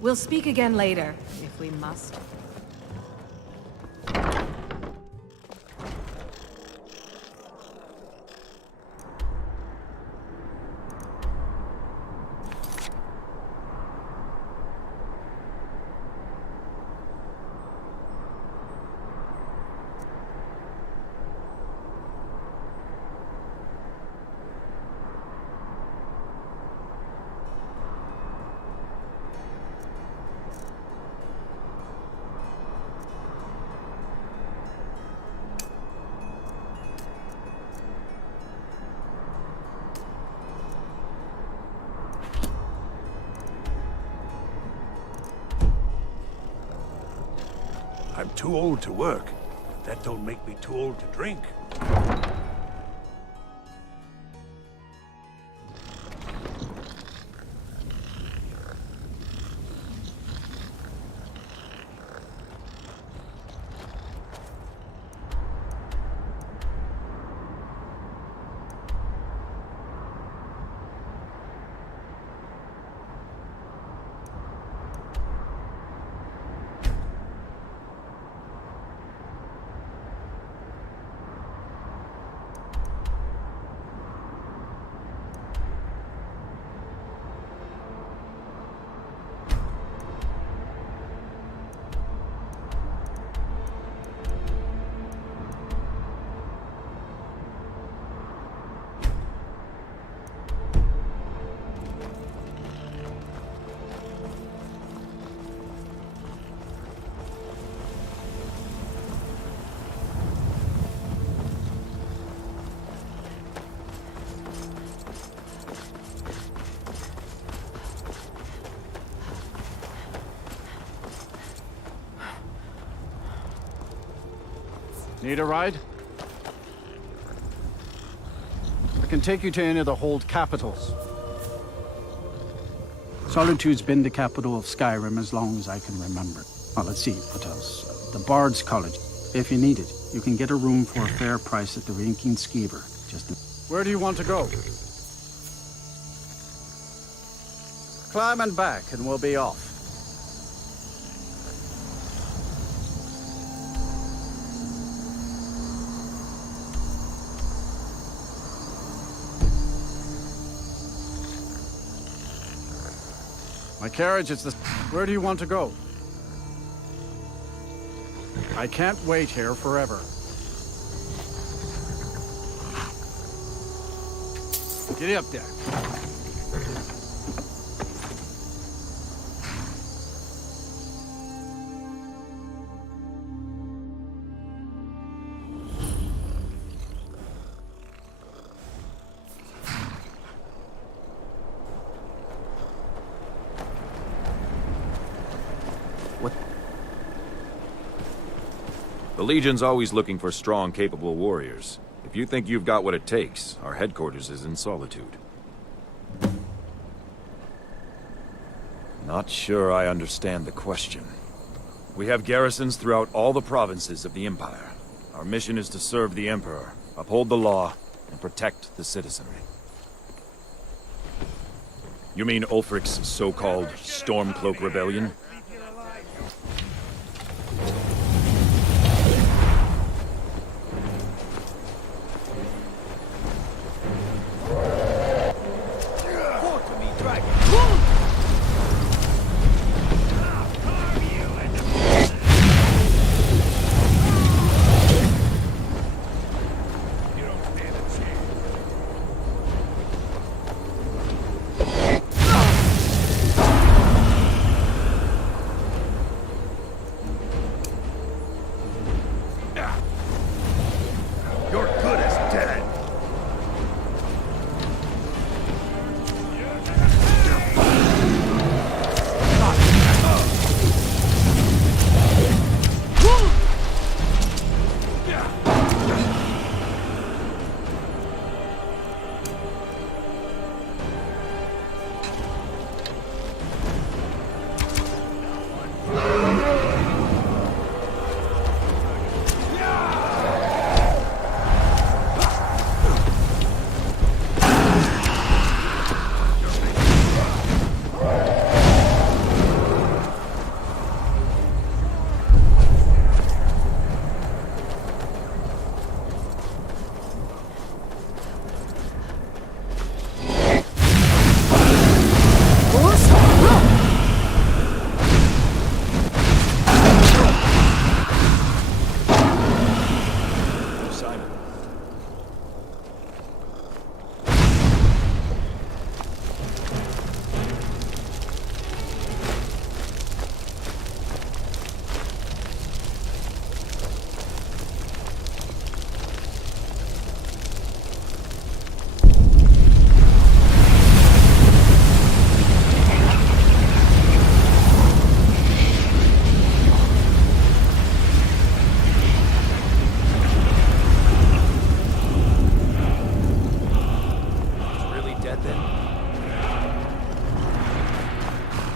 We'll speak again later, if we must. I'm too old to work. That don't make me too old to drink. Need a ride? I can take you to any of the hold capitals. Solitude's been the capital of Skyrim as long as I can remember. Well, let's see, what else? The Bard's College. If you need it, you can get a room for a fair price at the Rinking Skeever. Where do you want to go? Climb and back, and we'll be off. My carriage is the... Where do you want to go? I can't wait here forever. Get up there. The Legion's always looking for strong, capable warriors. If you think you've got what it takes, our headquarters is in Solitude. Not sure I understand the question. We have garrisons throughout all the provinces of the Empire. Our mission is to serve the Emperor, uphold the law, and protect the citizenry. You mean Ulfric's so-called Stormcloak Rebellion?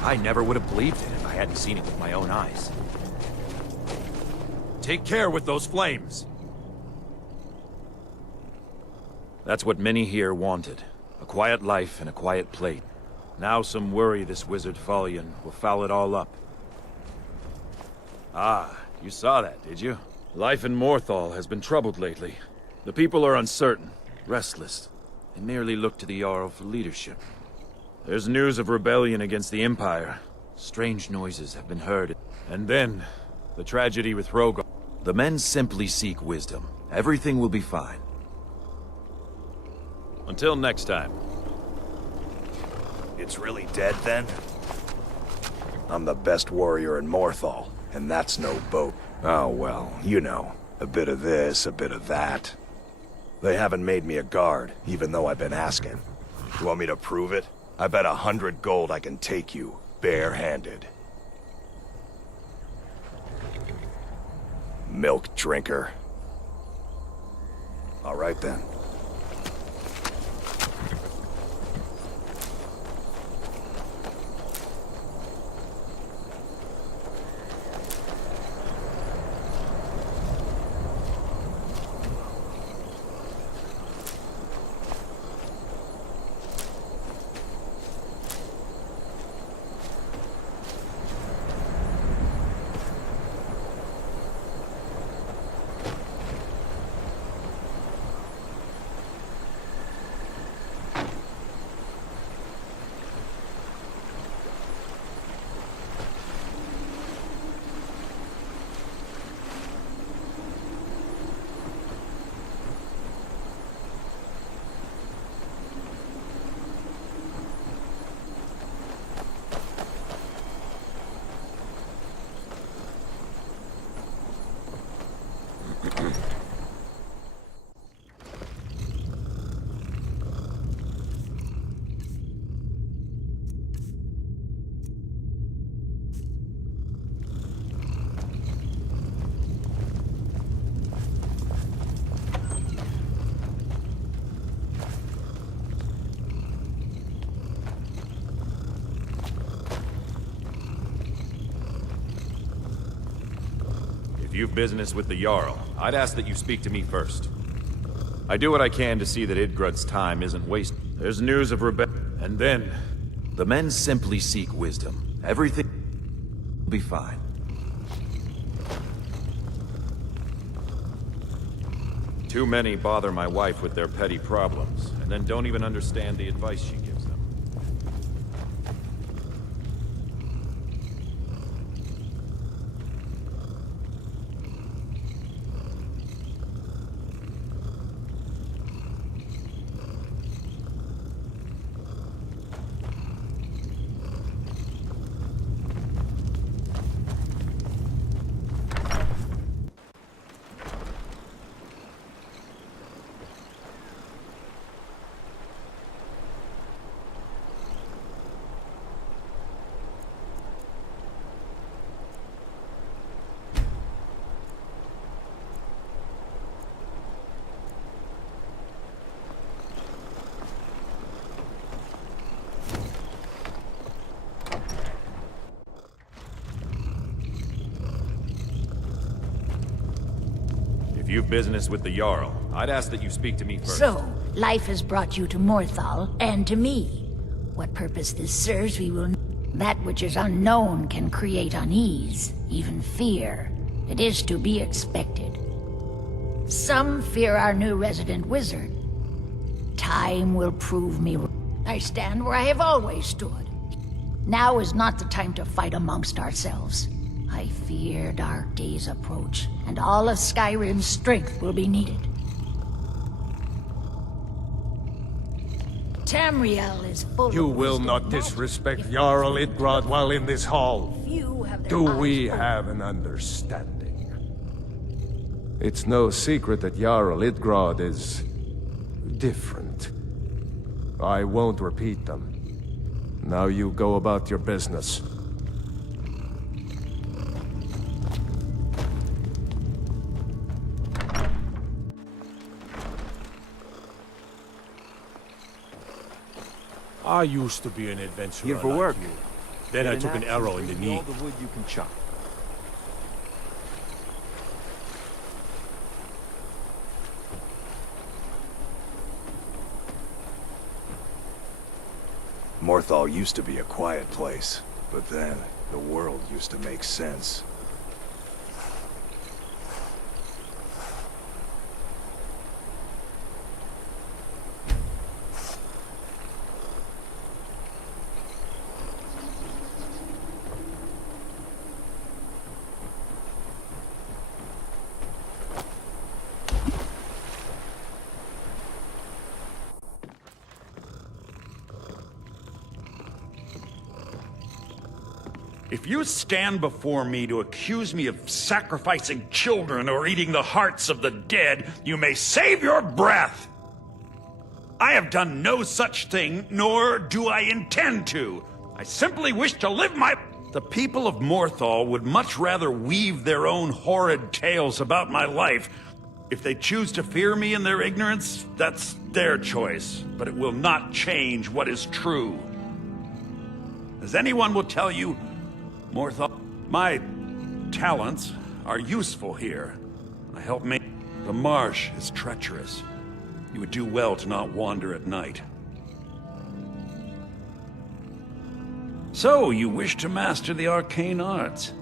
I never would have believed it if I hadn't seen it with my own eyes. Take care with those flames! That's what many here wanted. A quiet life and a quiet plate. Now some worry this wizard Fallion will foul it all up. Ah, you saw that, did you? Life in Morthal has been troubled lately. The people are uncertain, restless. They merely look to the Jarl for leadership. There's news of rebellion against the Empire. Strange noises have been heard. And then, the tragedy with Rogar. The men simply seek wisdom. Everything will be fine. Until next time. It's really dead, then? I'm the best warrior in Morthal, and that's no boat. Oh, well, you know. A bit of this, a bit of that. They haven't made me a guard, even though I've been asking. You want me to prove it? I bet 100 gold I can take you, bare-handed. Milk drinker. All right then. If you've business with the Jarl, I'd ask that you speak to me first. I do what I can to see that Idgrud's time isn't wasted. There's news of rebellion, and then the men simply seek wisdom. Everything will be fine. Too many bother my wife with their petty problems, and then don't even understand the advice she gives them. If you've business with the Jarl, I'd ask that you speak to me first. So, life has brought you to Morthal, and to me. What purpose this serves, we will... That which is unknown can create unease, even fear. It is to be expected. Some fear our new resident wizard. Time will prove me wrong. I stand where I have always stood. Now is not the time to fight amongst ourselves. I fear dark days approach, and all of Skyrim's strength will be needed. Tamriel is full You of will wisdom not magic. disrespect Jarl Idgrod while in this hall. Few have their Do eyes we open. have an understanding? It's no secret that Jarl Idgrod is... different. I won't repeat them. Now you go about your business. I used to be an adventurer. Here for like work. you. Then I Get took an axe arrow and in the bring me knee. all the wood you can chop. Morthal used to be a quiet place, but then the world used to make sense. If you stand before me to accuse me of sacrificing children or eating the hearts of the dead, you may save your breath! I have done no such thing, nor do I intend to. I simply wish to live my... The people of Morthal would much rather weave their own horrid tales about my life If they choose to fear me in their ignorance, that's their choice, but it will not change what is true. As anyone will tell you, Morthal, my talents are useful here. I help make... The marsh is treacherous. You would do well to not wander at night. So, you wish to master the arcane arts?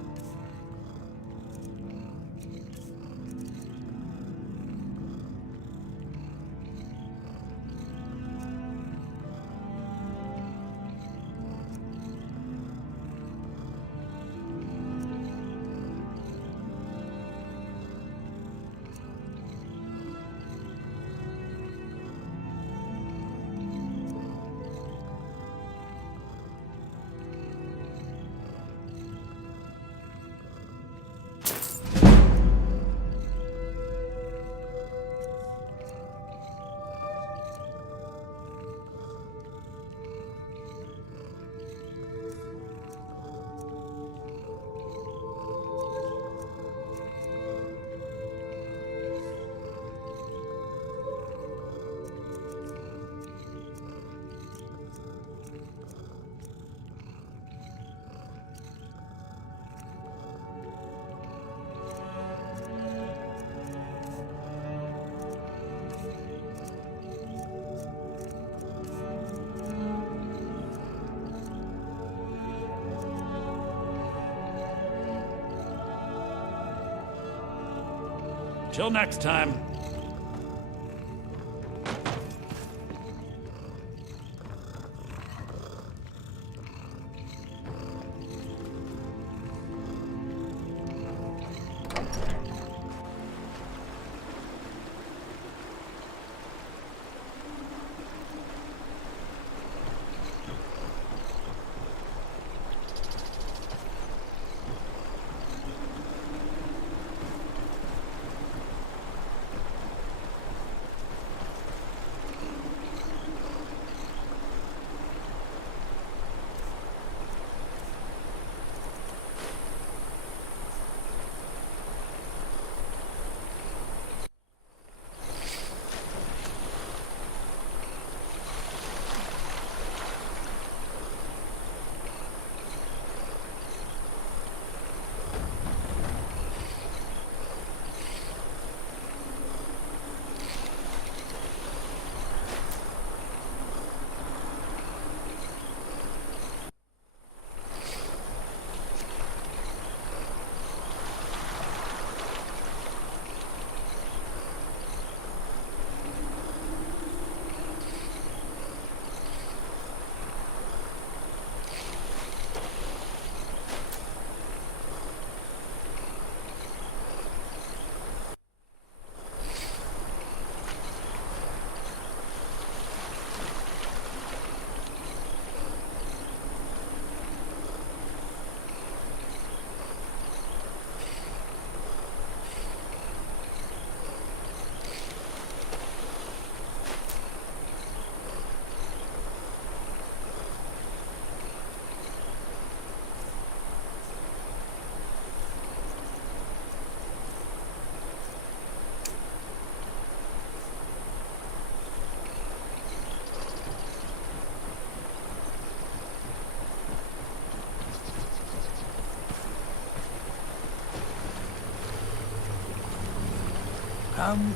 Till next time.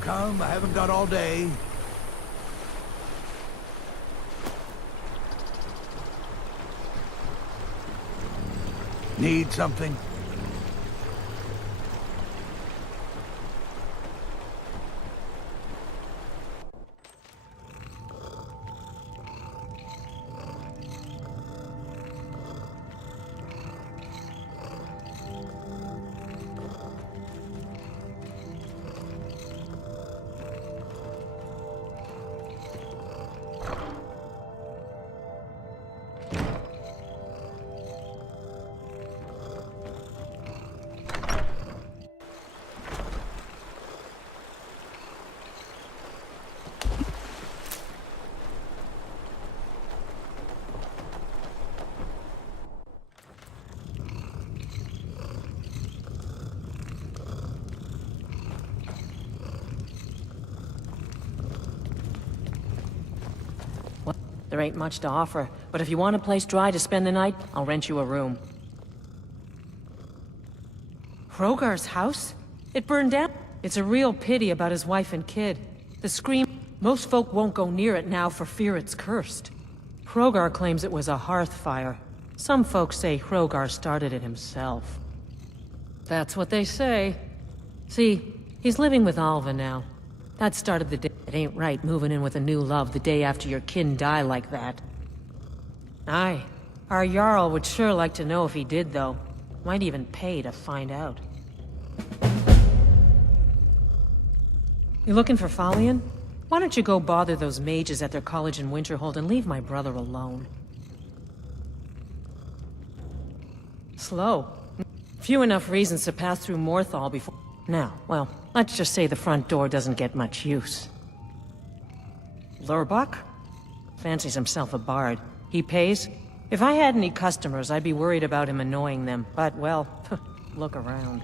Come, I haven't got all day. Need something? There ain't much to offer, but if you want a place dry to spend the night, I'll rent you a room. Hrogar's house? It burned down. It's a real pity about his wife and kid. The scream... Most folk won't go near it now for fear it's cursed. Hrogar claims it was a hearth fire. Some folks say Hrogar started it himself. That's what they say. See, he's living with Alva now. That started the day. It ain't right moving in with a new love the day after your kin die like that. Aye. Our Jarl would sure like to know if he did, though. Might even pay to find out. You looking for Falion? Why don't you go bother those mages at their college in Winterhold and leave my brother alone? Slow. Few enough reasons to pass through Morthal before... Now, well, let's just say the front door doesn't get much use. Lurbach? Fancies himself a bard. He pays? If I had any customers, I'd be worried about him annoying them. But, well, look around.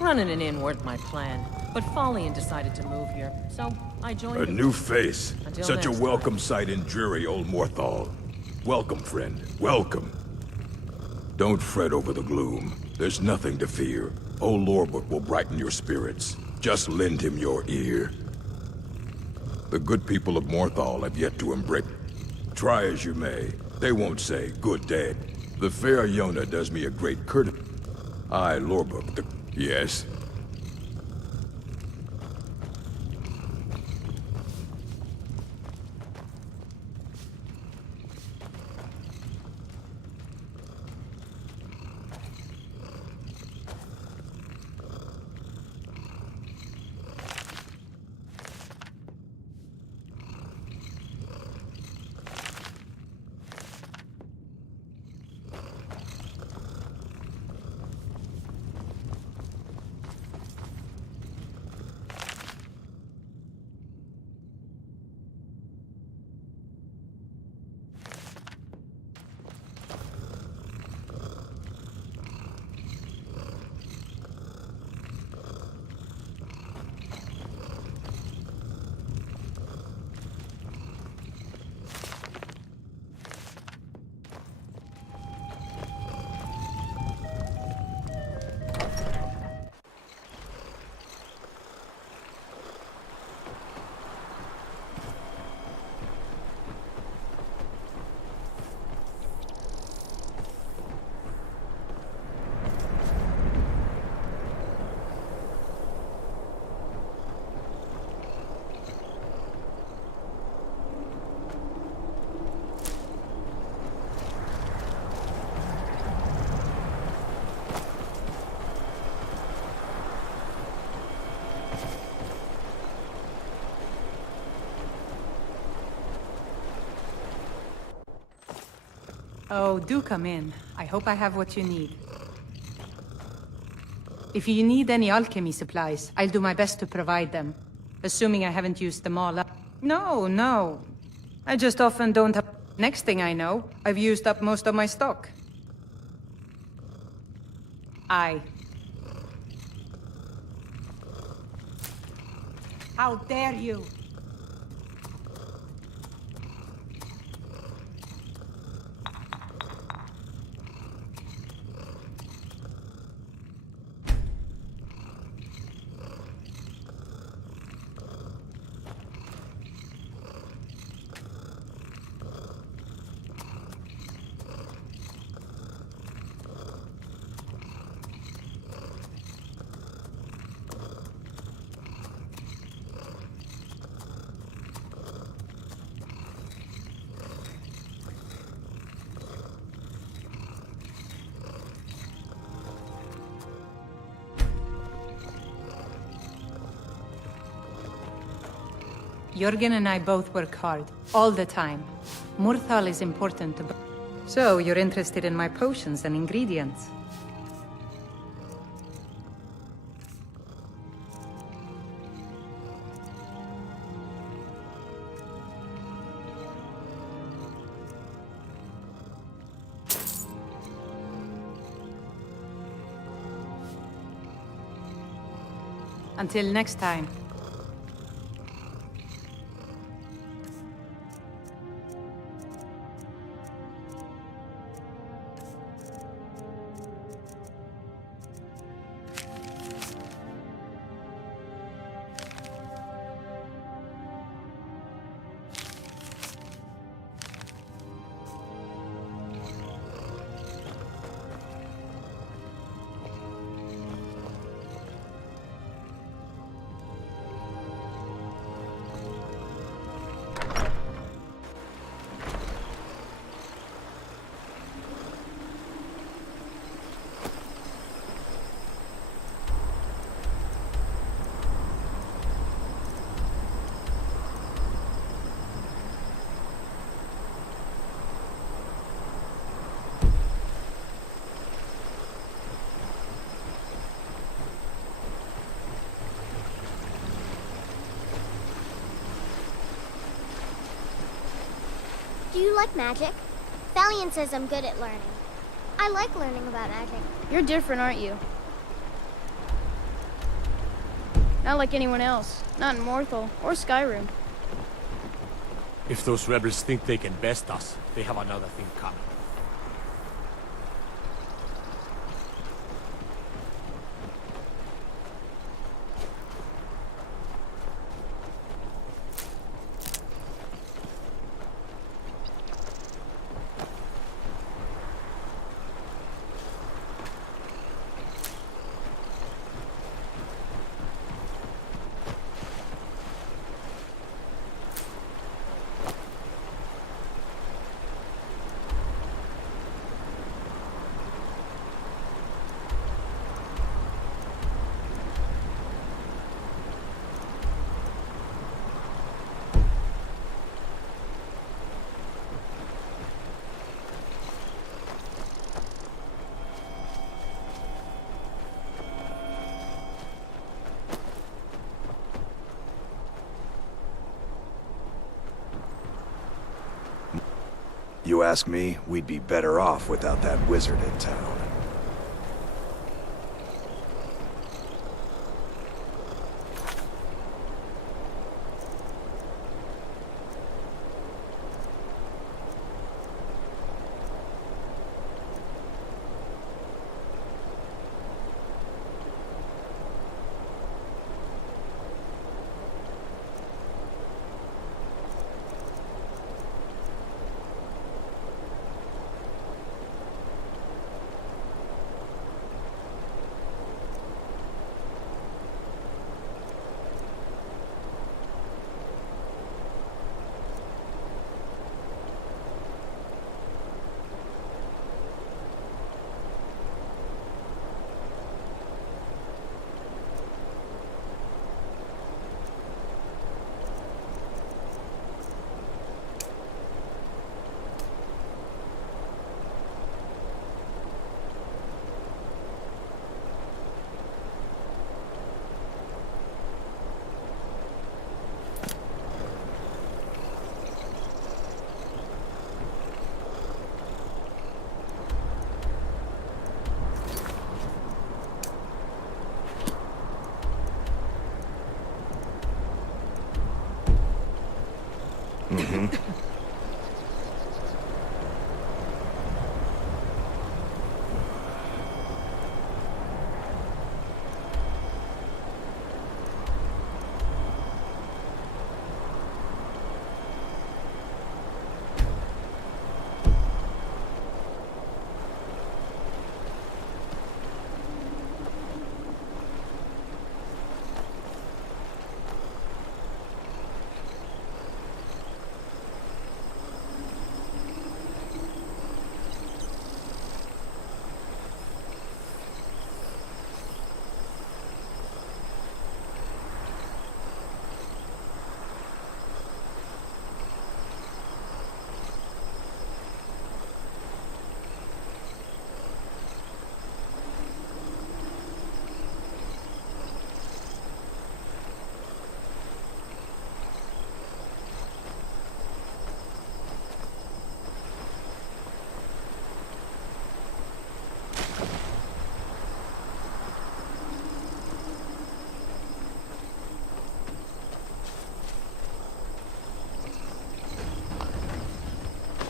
Running an inn weren't my plan, but Falion decided to move here, so I joined A him. new face. Until Such a next welcome sight in dreary old Morthal. Welcome, friend. Welcome. Don't fret over the gloom. There's nothing to fear. Old Lorbuk will brighten your spirits. Just lend him your ear. The good people of Morthal have yet to embrace. Try as you may, they won't say, good day. The fair Yona does me a great courtesy. I, Lorbuk, the... Yes? Oh, do come in. I hope I have what you need. If you need any alchemy supplies, I'll do my best to provide them. Assuming I haven't used them all up. No, no. I just often don't have... Next thing I know, I've used up most of my stock. Aye. How dare you! Jürgen and I both work hard, all the time. Morthal is important to... So, you're interested in my potions and ingredients? Until next time. Do you like magic? Valiant says I'm good at learning. I like learning about magic. You're different, aren't you? Not like anyone else. Not in Morthal or Skyrim. If those rebels think they can best us, they have another thing coming. You ask me, we'd be better off without that wizard in town.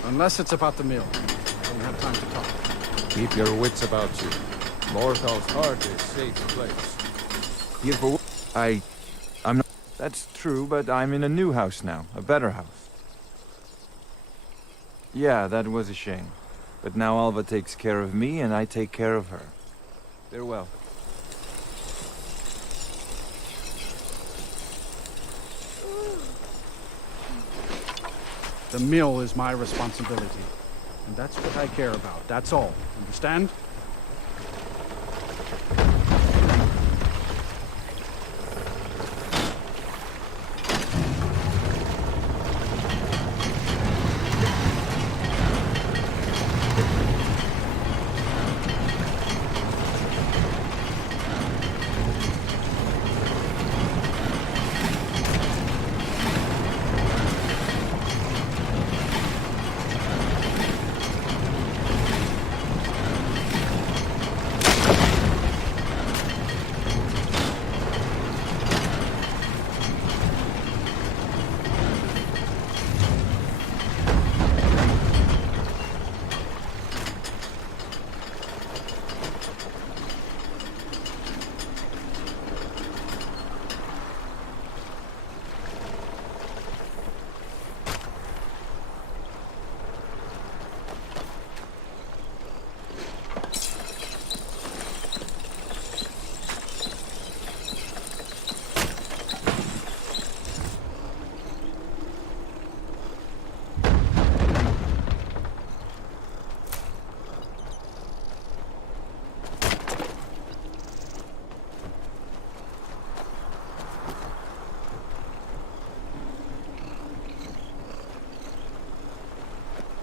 Unless it's about the mill. I don't have time to talk. Keep your wits about you. Morthal's heart is a safe place. Beautiful. I'm not... That's true, but I'm in a new house now. A better house. Yeah, that was a shame. But now Alva takes care of me, and I take care of her. Farewell. The mill is my responsibility. And that's what I care about. That's all. Understand?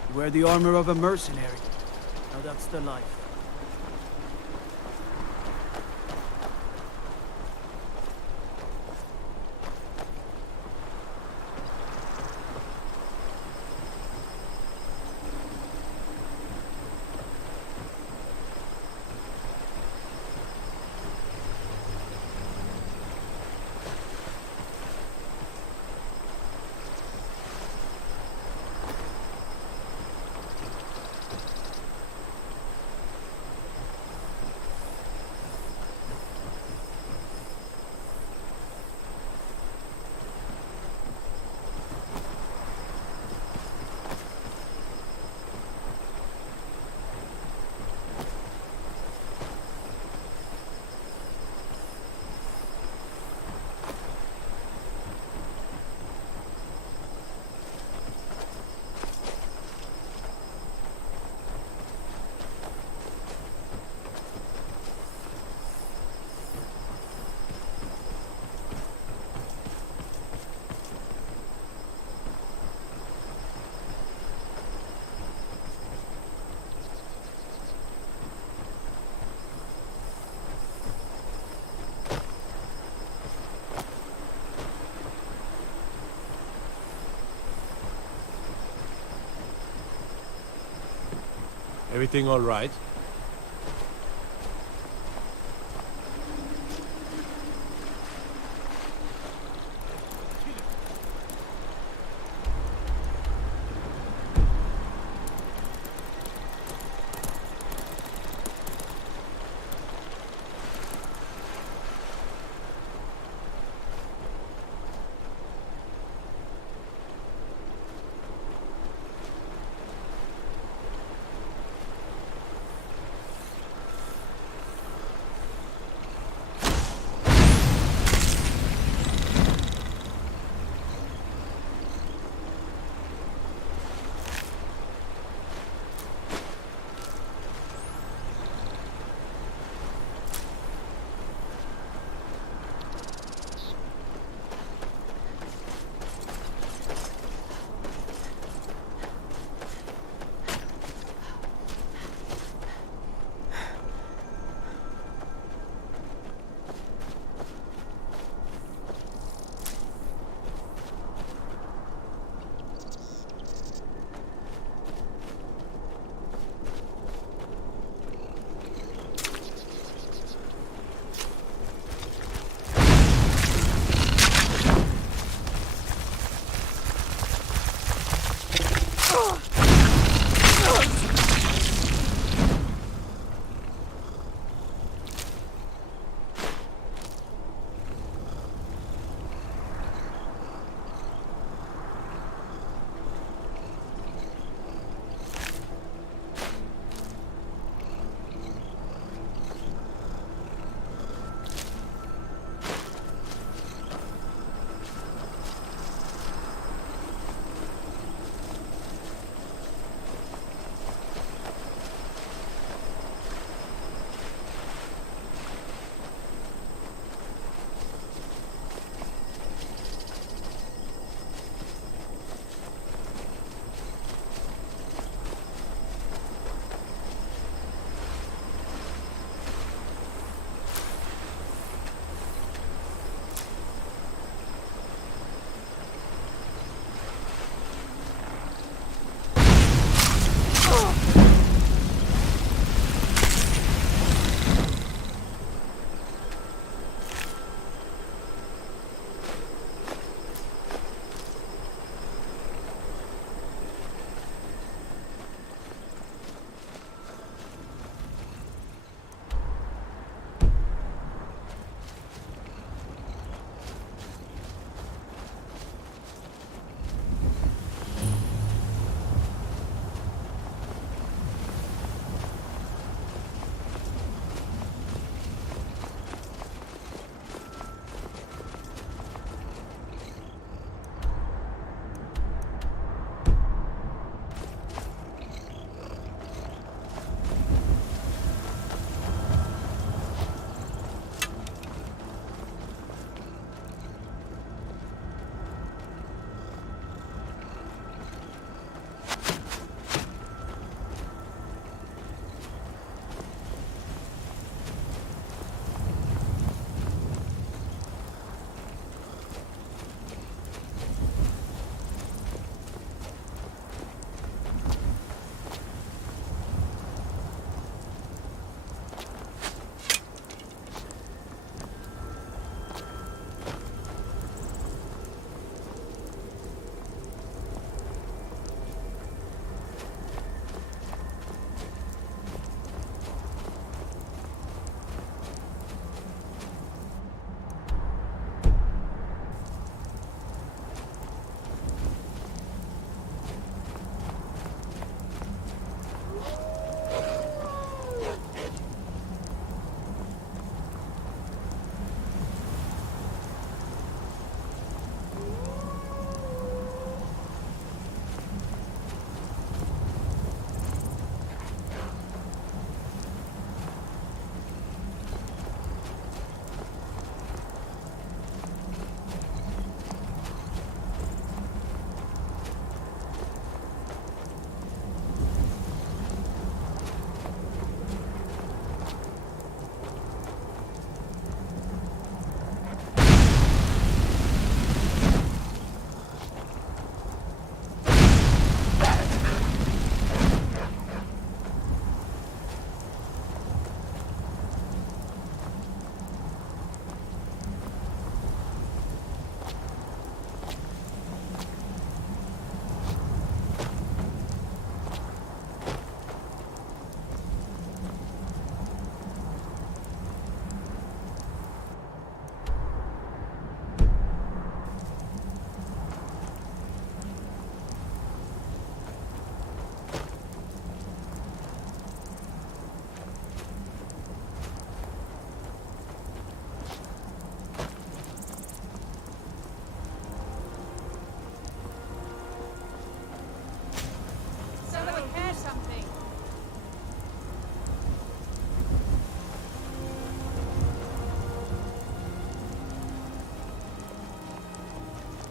You wear the armor of a mercenary. Now that's the life. Everything all right?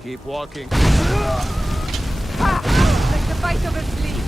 Keep walking. Like the bite of a flea.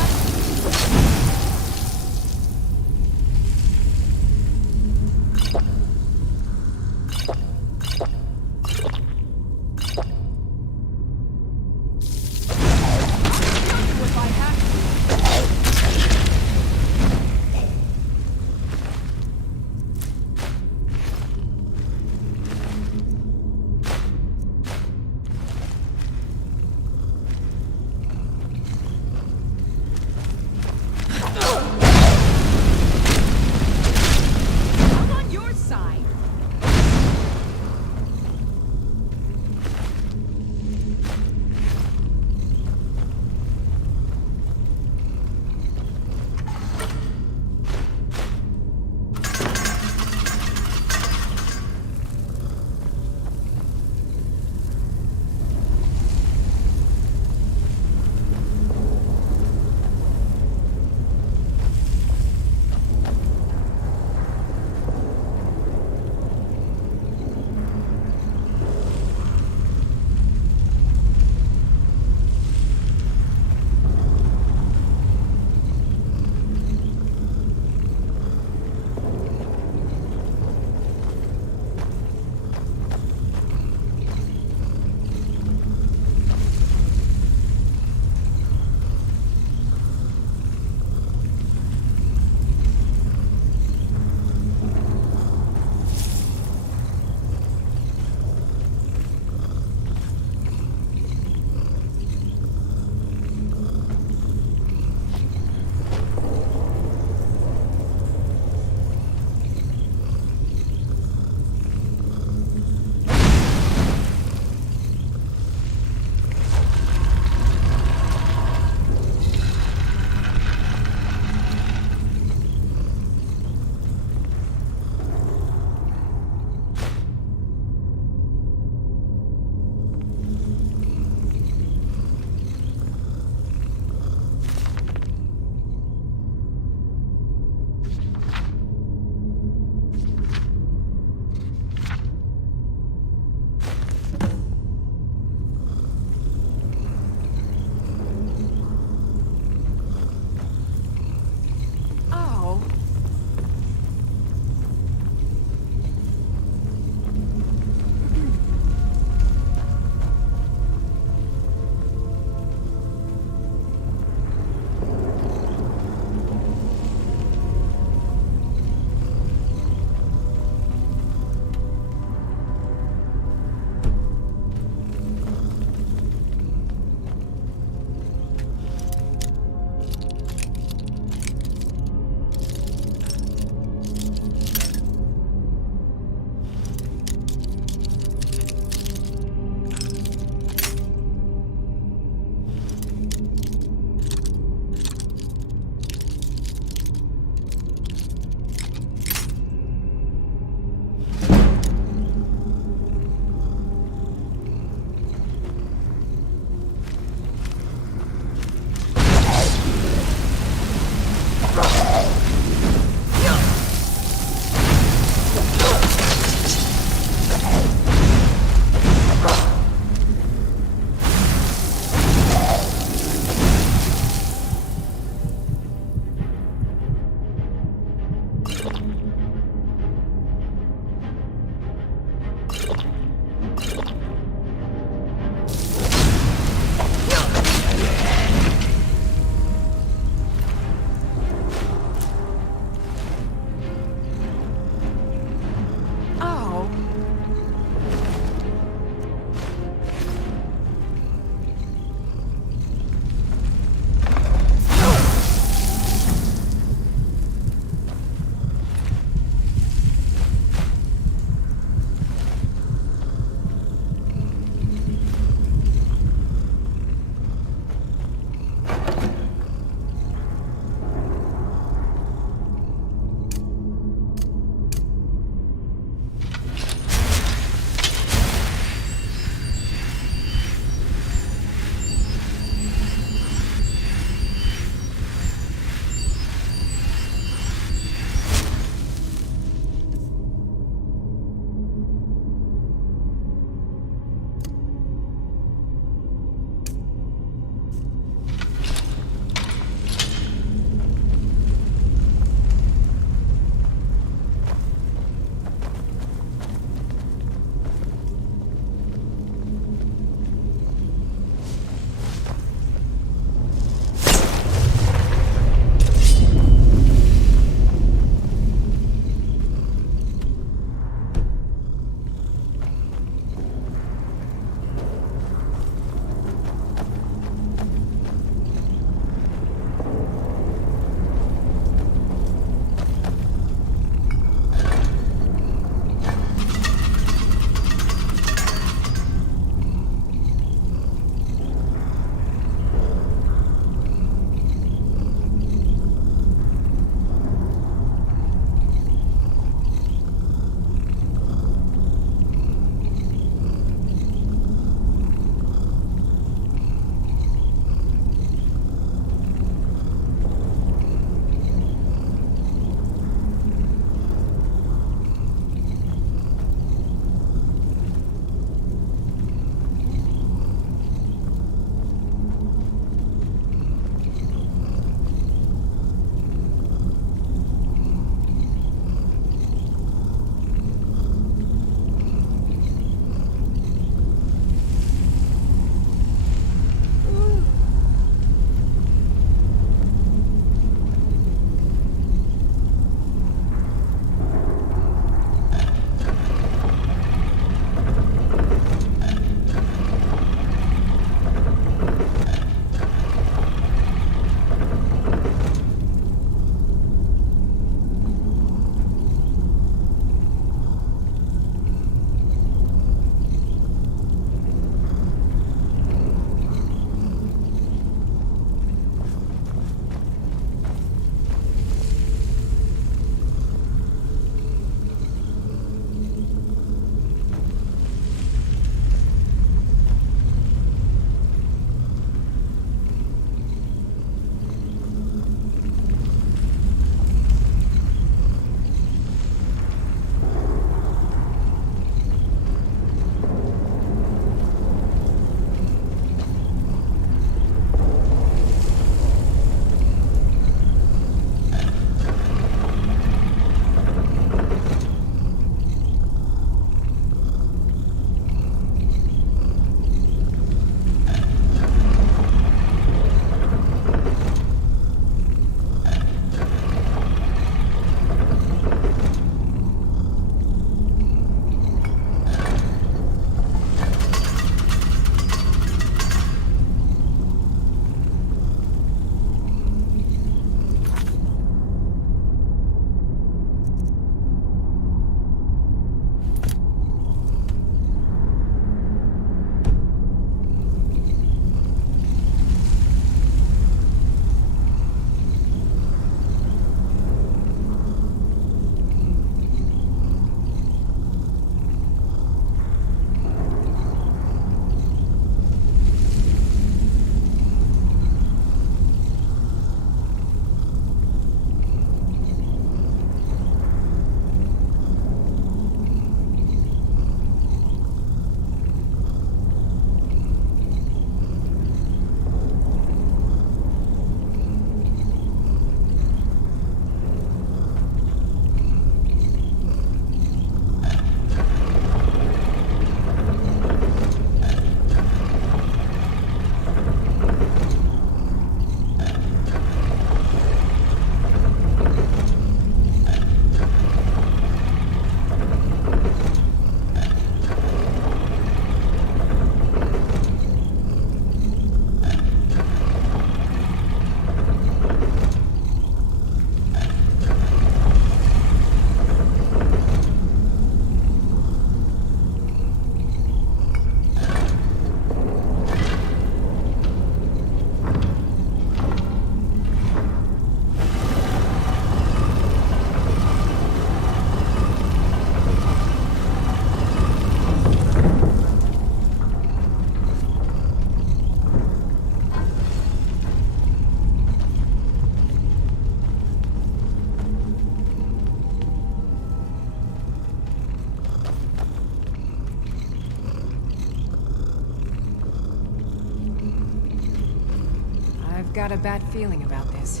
got a bad feeling about this.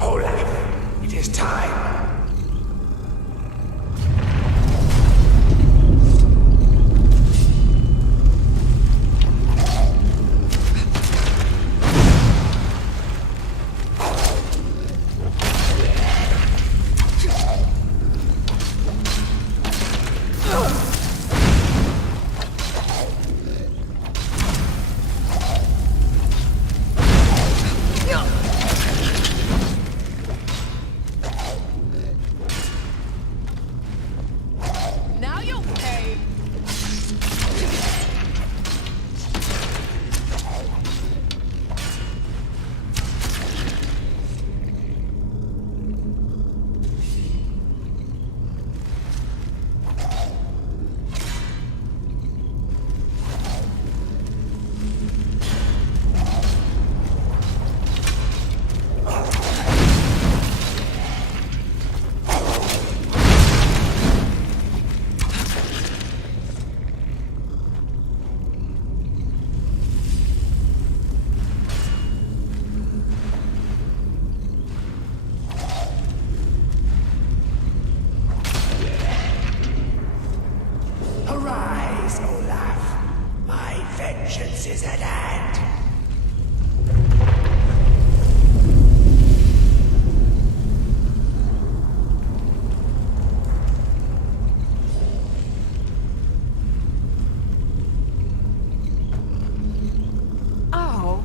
Olaf, it is time. Now you'll pay. Arise, Olaf. My vengeance is at hand. Oh.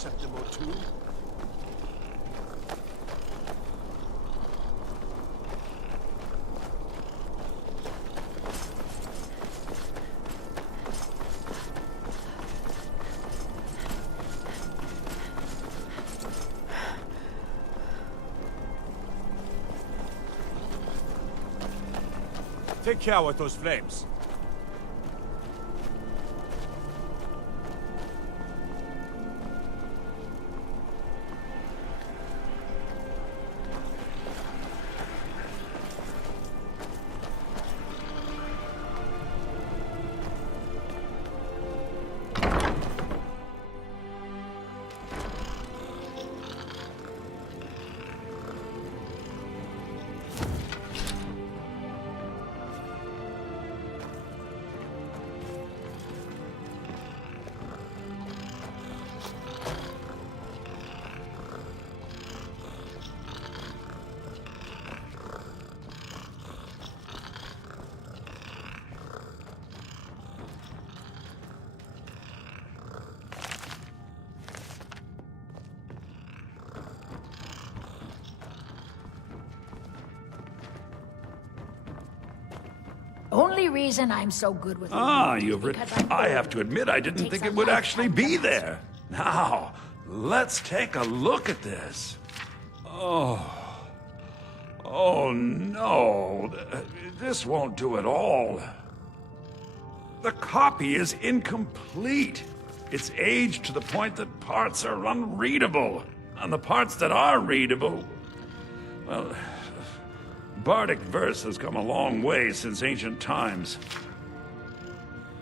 Septim O'Toole. Take care with those flames. Only reason I'm so good with You've written. I have to admit, I didn't think it would actually be there. Now, let's take a look at this. Oh. Oh, no. This won't do at all. The copy is incomplete. It's aged to the point that parts are unreadable. And the parts that are readable, well, Bardic verse has come a long way since ancient times.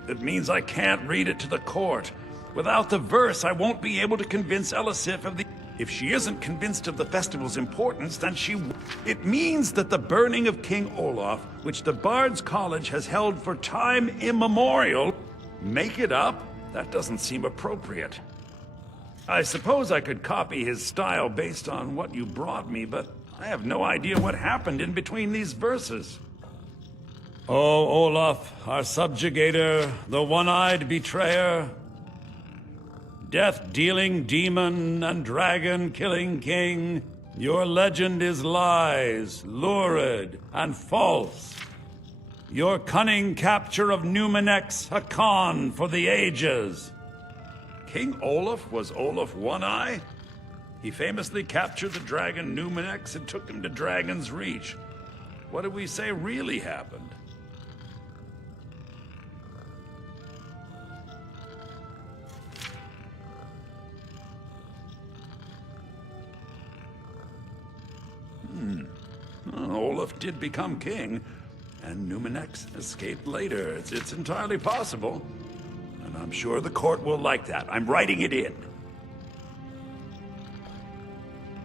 It means I can't read it to the court. Without the verse, I won't be able to convince Elisif of the... If she isn't convinced of the festival's importance, then It means that the burning of King Olaf, which the Bard's College has held for time immemorial, make it up? That doesn't seem appropriate. I suppose I could copy his style based on what you brought me, but I have no idea what happened in between these verses. Oh, Olaf, our subjugator, the one-eyed betrayer, death-dealing demon and dragon-killing king, your legend is lies, lurid, and false. Your cunning capture of Numenex, a con for the ages. King Olaf was Olaf One-Eye? He famously captured the dragon Numenex and took him to Dragon's Reach. What did we say really happened? Olaf did become king, and Numenex escaped later. It's entirely possible. And I'm sure the court will like that. I'm writing it in.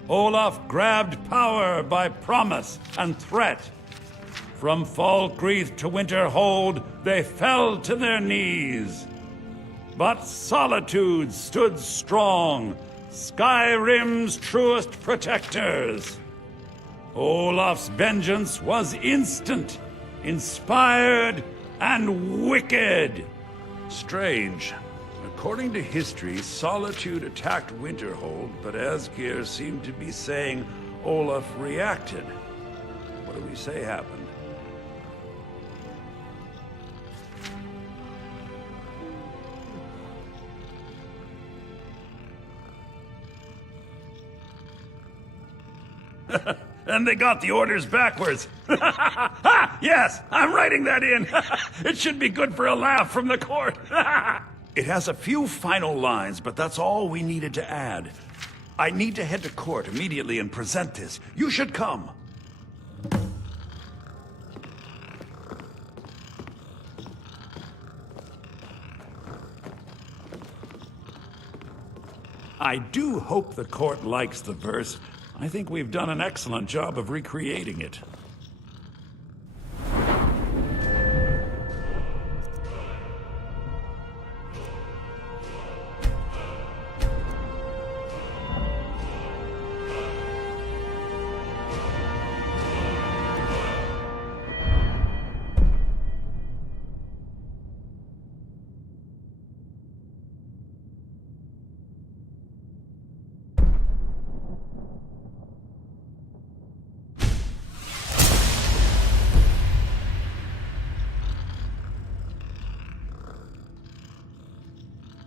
Olaf grabbed power by promise and threat. From Falkreath to Winterhold, they fell to their knees. But Solitude stood strong, Skyrim's truest protectors. Olaf's vengeance was instant, inspired, and wicked. Strange. According to history, Solitude attacked Winterhold, but Asgeir seemed to be saying Olaf reacted. What do we say happened? And they got the orders backwards. Yes, I'm writing that in. It should be good for a laugh from the court. It has a few final lines, but that's all we needed to add. I need to head to court immediately and present this. You should come. I do hope the court likes the verse. I think we've done an excellent job of recreating it.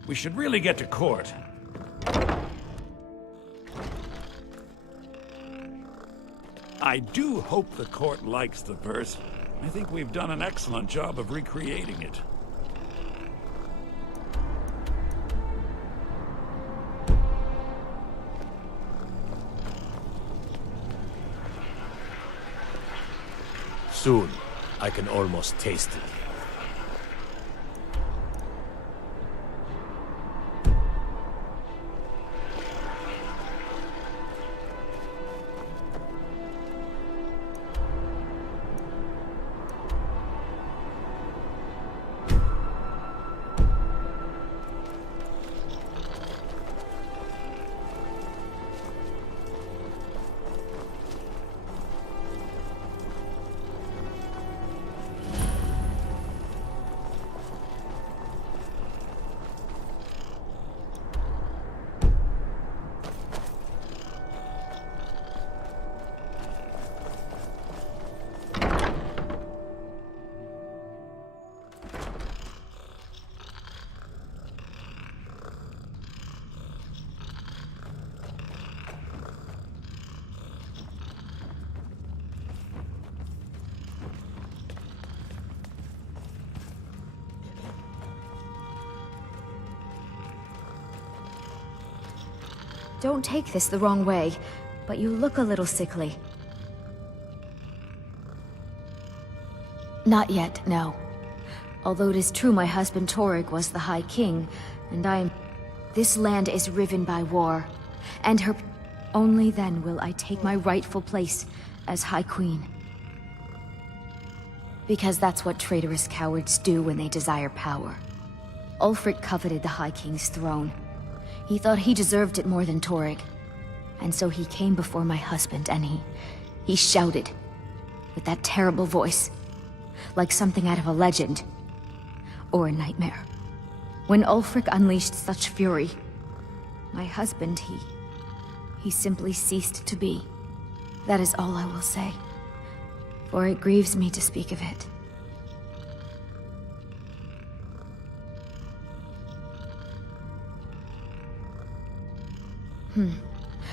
We should really get to court. I do hope the court likes the verse. I think we've done an excellent job of recreating it. Soon, I can almost taste it. Don't take this the wrong way, but you look a little sickly. Not yet, no. Although it is true my husband Torrig was the High King, and I am... This land is riven by war, and her... Only then will I take my rightful place as High Queen. Because that's what traitorous cowards do when they desire power. Ulfric coveted the High King's throne. He thought he deserved it more than Torrig. And so he came before my husband and he shouted with that terrible voice, like something out of a legend or a nightmare. When Ulfric unleashed such fury, my husband, he simply ceased to be. That is all I will say, for it grieves me to speak of it.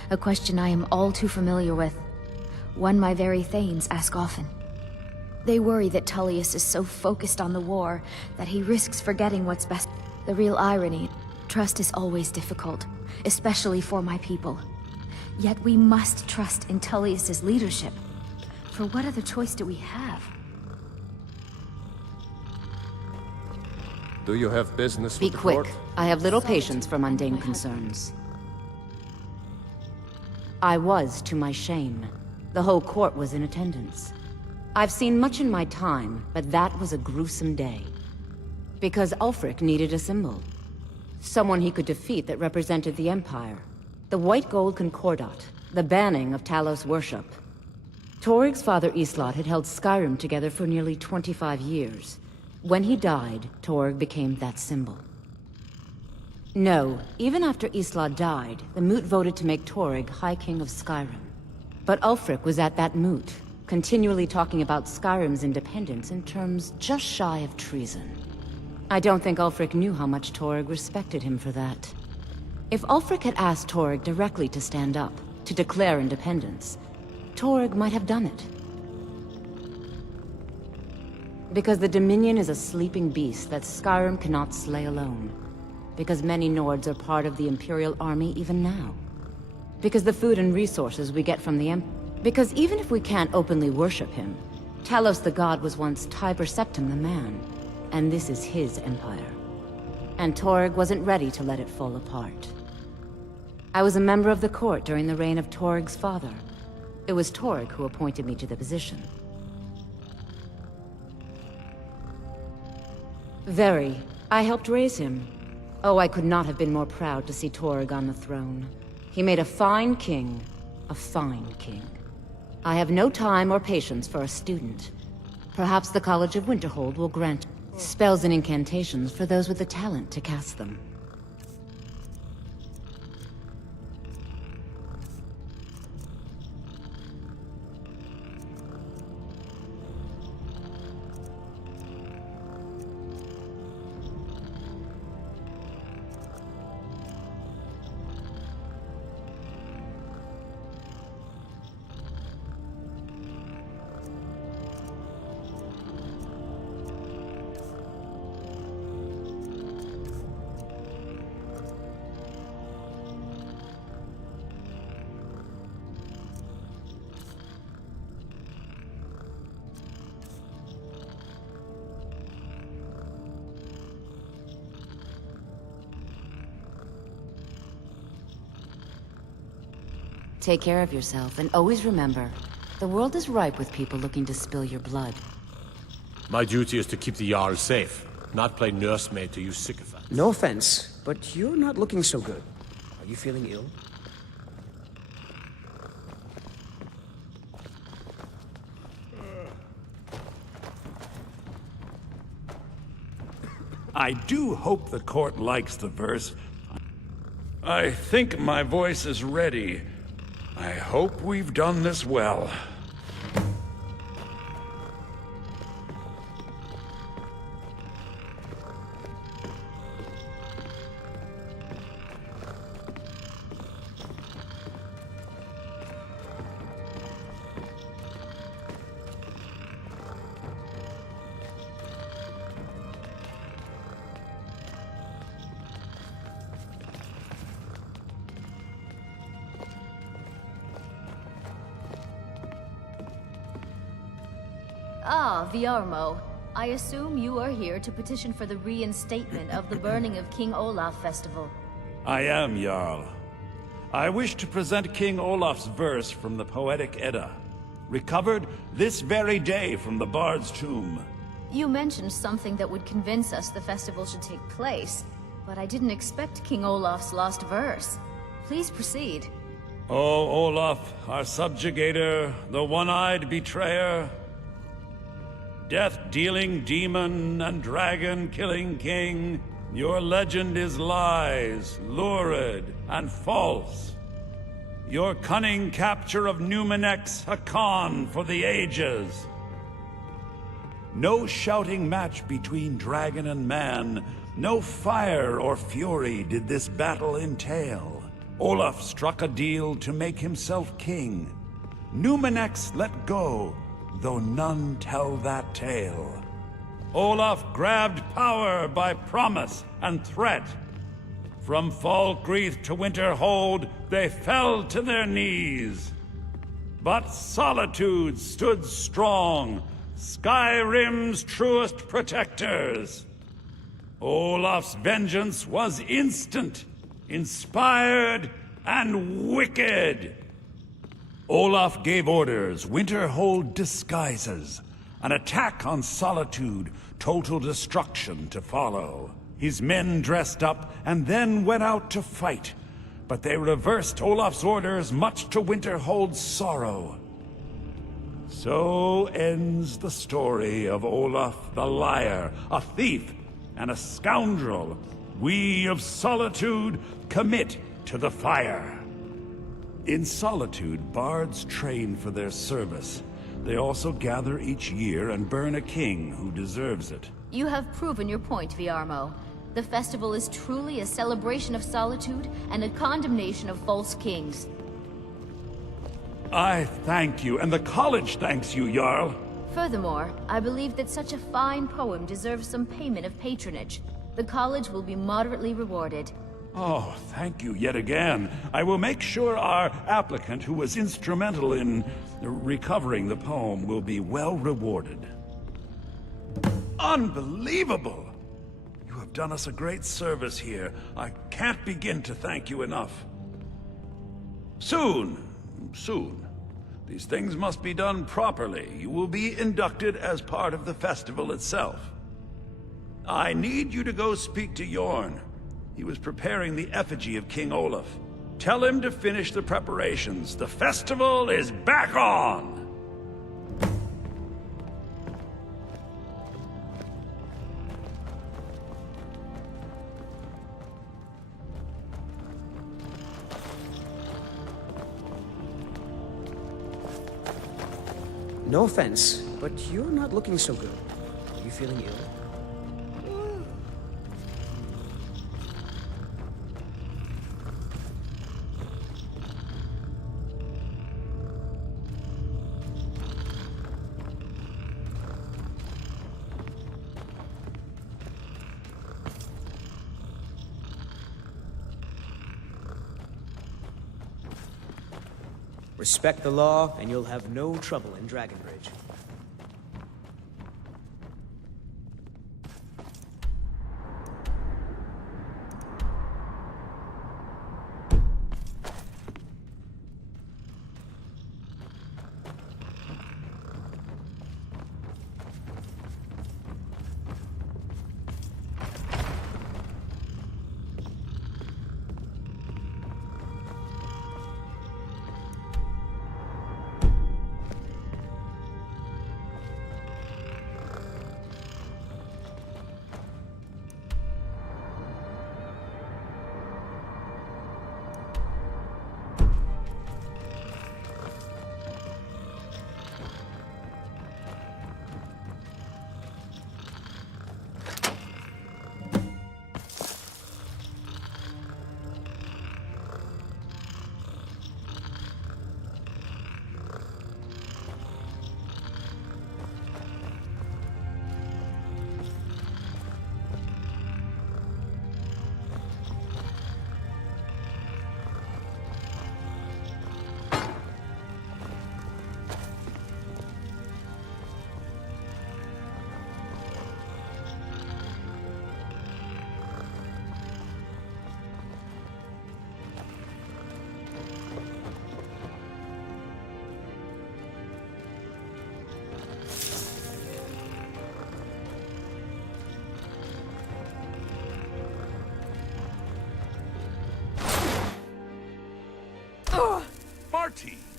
A question I am all too familiar with. One my very thanes ask often. They worry that Tullius is so focused on the war that he risks forgetting what's best. The real irony, trust is always difficult, especially for my people. Yet we must trust in Tullius's leadership. For what other choice do we have? Do you have business Be with the quick. court? I have little patience for mundane concerns. I was, to my shame. The whole court was in attendance. I've seen much in my time, but that was a gruesome day. Because Ulfric needed a symbol. Someone he could defeat that represented the Empire. The White Gold Concordat, the banning of Talos worship. Torrig's father Islot had held Skyrim together for nearly 25 years. When he died, Torrig became that symbol. No, even after Islot died, the Moot voted to make Torrig High King of Skyrim. But Ulfric was at that Moot, continually talking about Skyrim's independence in terms just shy of treason. I don't think Ulfric knew how much Torrig respected him for that. If Ulfric had asked Torrig directly to stand up, to declare independence, Torrig might have done it. Because the Dominion is a sleeping beast that Skyrim cannot slay alone. Because many Nords are part of the Imperial Army even now. Because the food and resources we get from the Because even if we can't openly worship him, Talos the God was once Tiber Septim the man, and this is his empire. And Torrig wasn't ready to let it fall apart. I was a member of the court during the reign of Torrig's father. It was Torrig who appointed me to the position. Very. I helped raise him. Oh, I could not have been more proud to see Torrig on the throne. He made a fine king. A fine king. I have no time or patience for a student. Perhaps the College of Winterhold will grant spells and incantations for those with the talent to cast them. Take care of yourself, and always remember, the world is ripe with people looking to spill your blood. My duty is to keep the Jarl safe, not play nursemaid to you sycophants. No offense, but you're not looking so good. Are you feeling ill? I do hope the court likes the verse. I think my voice is ready. I hope we've done this well. Ah, Viarmo. I assume you are here to petition for the reinstatement of the burning of King Olaf festival. I am, Jarl. I wish to present King Olaf's verse from the Poetic Edda, recovered this very day from the Bard's tomb. You mentioned something that would convince us the festival should take place, but I didn't expect King Olaf's lost verse. Please proceed. O Olaf, our subjugator, the one-eyed betrayer, death-dealing demon and dragon-killing king, your legend is lies, lurid, and false. Your cunning capture of Numenex, a con for the ages. No shouting match between dragon and man, no fire or fury did this battle entail. Olaf struck a deal to make himself king. Numenex let go, though none tell that tale. Olaf grabbed power by promise and threat. From Falkreath to Winterhold, they fell to their knees. But Solitude stood strong, Skyrim's truest protectors. Olaf's vengeance was instant, inspired, and wicked. Olaf gave orders, Winterhold disguises, an attack on Solitude, total destruction to follow. His men dressed up and then went out to fight, but they reversed Olaf's orders, much to Winterhold's sorrow. So ends the story of Olaf the Liar, a thief and a scoundrel. We of Solitude commit to the fire. In Solitude, bards train for their service. They also gather each year and burn a king who deserves it. You have proven your point, Viarmo. The festival is truly a celebration of solitude and a condemnation of false kings. I thank you, and the college thanks you, Jarl. Furthermore, I believe that such a fine poem deserves some payment of patronage. The college will be moderately rewarded. Oh, thank you yet again. I will make sure our applicant, who was instrumental in recovering the poem, will be well rewarded. Unbelievable! You have done us a great service here. I can't begin to thank you enough. Soon. These things must be done properly. You will be inducted as part of the festival itself. I need you to go speak to Yorn. He was preparing the effigy of King Olaf. Tell him to finish the preparations. The festival is back on! No offense, but you're not looking so good. Are you feeling ill? Respect the law, and you'll have no trouble in Dragonbridge.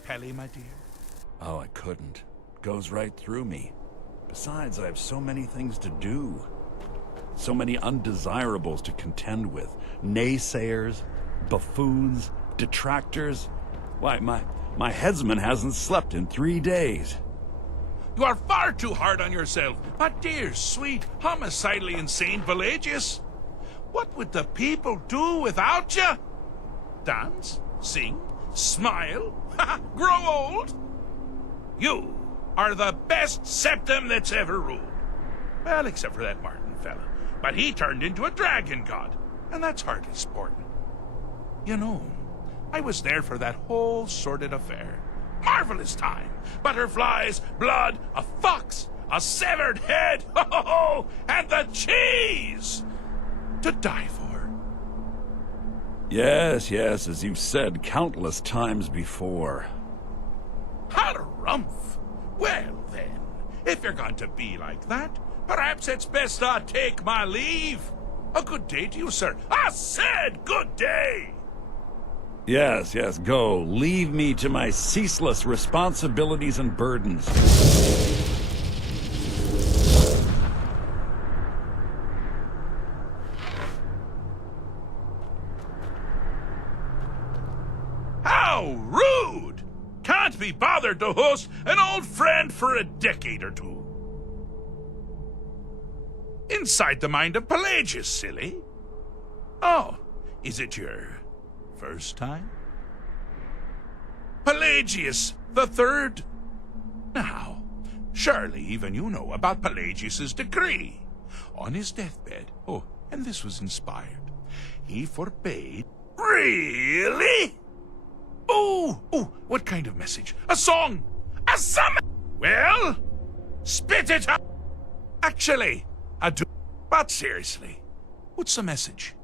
Pelly, my dear? Oh, I couldn't. Goes right through me. Besides, I have so many things to do. So many undesirables to contend with. Naysayers, buffoons, detractors. Why, my headsman hasn't slept in 3 days. You are far too hard on yourself, my dear, sweet, homicidally insane Pelagius. What would the people do without you? Dance? Sing? Smile? Grow old? You are the best septum that's ever ruled. Well, except for that Martin fella. But he turned into a dragon god, and that's hardly sporting. You know, I was there for that whole sordid affair. Marvelous time. Butterflies, blood, a fox, a severed head, and the cheese to die for. Yes, as you've said countless times before. Harumph! Well then, if you're going to be like that, perhaps it's best I take my leave. A good day to you, sir. I said good day! Yes, go. Leave me to my ceaseless responsibilities and burdens. How rude! Can't be bothered to host an old friend for a decade or two. Inside the mind of Pelagius, silly. Oh, is it your first time? Pelagius the Third? Now, surely even you know about Pelagius's decree. On his deathbed, and this was inspired, he forbade... Really? Oh, what kind of message? A song? A summon? Well, spit it out. Actually, I do. But seriously, what's the message?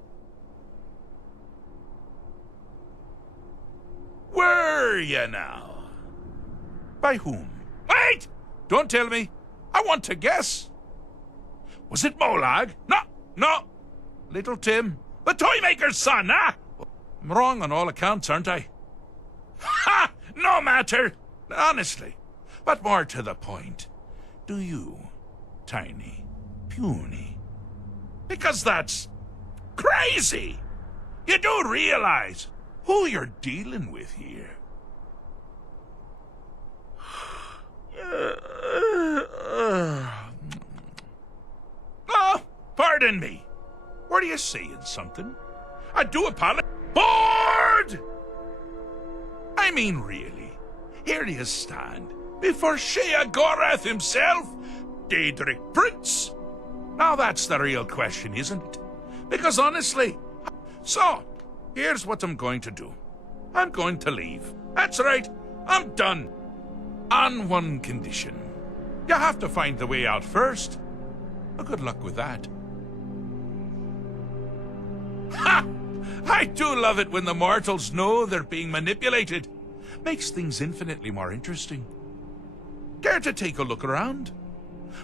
Were you now? By whom? Wait! Don't tell me. I want to guess. Was it Molag? No. Little Tim, the toymaker's son, huh? I'm wrong on all accounts, aren't I? Ha! No matter. Honestly. But more to the point. Do you, tiny, puny? Because that's crazy. You do realize who you're dealing with here. Oh, pardon me. Were you saying something? I do apologize. Bored! I mean, really. Here you stand, before Shea Gorath himself, Daedric Prince. Now that's the real question, isn't it? Because honestly... So, here's what I'm going to do. I'm going to leave. That's right, I'm done. On one condition. You have to find the way out first. Well, good luck with that. Ha! I do love it when the mortals know they're being manipulated. Makes things infinitely more interesting. Care to take a look around?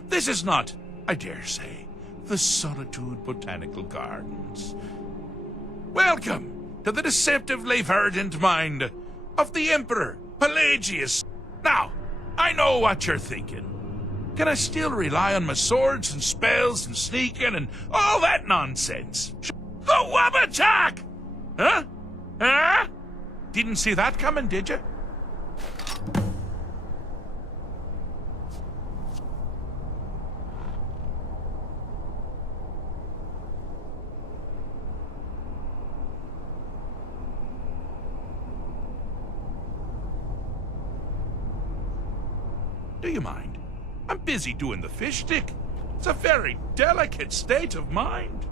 This is not, I dare say, the Solitude Botanical Gardens. Welcome to the deceptively verdant mind of the Emperor Pelagius. Now, I know what you're thinking. Can I still rely on my swords and spells and sneaking and all that nonsense? The Wabbatak! Huh? Didn't see that coming, did you? Do you mind? I'm busy doing the fish stick. It's a very delicate state of mind.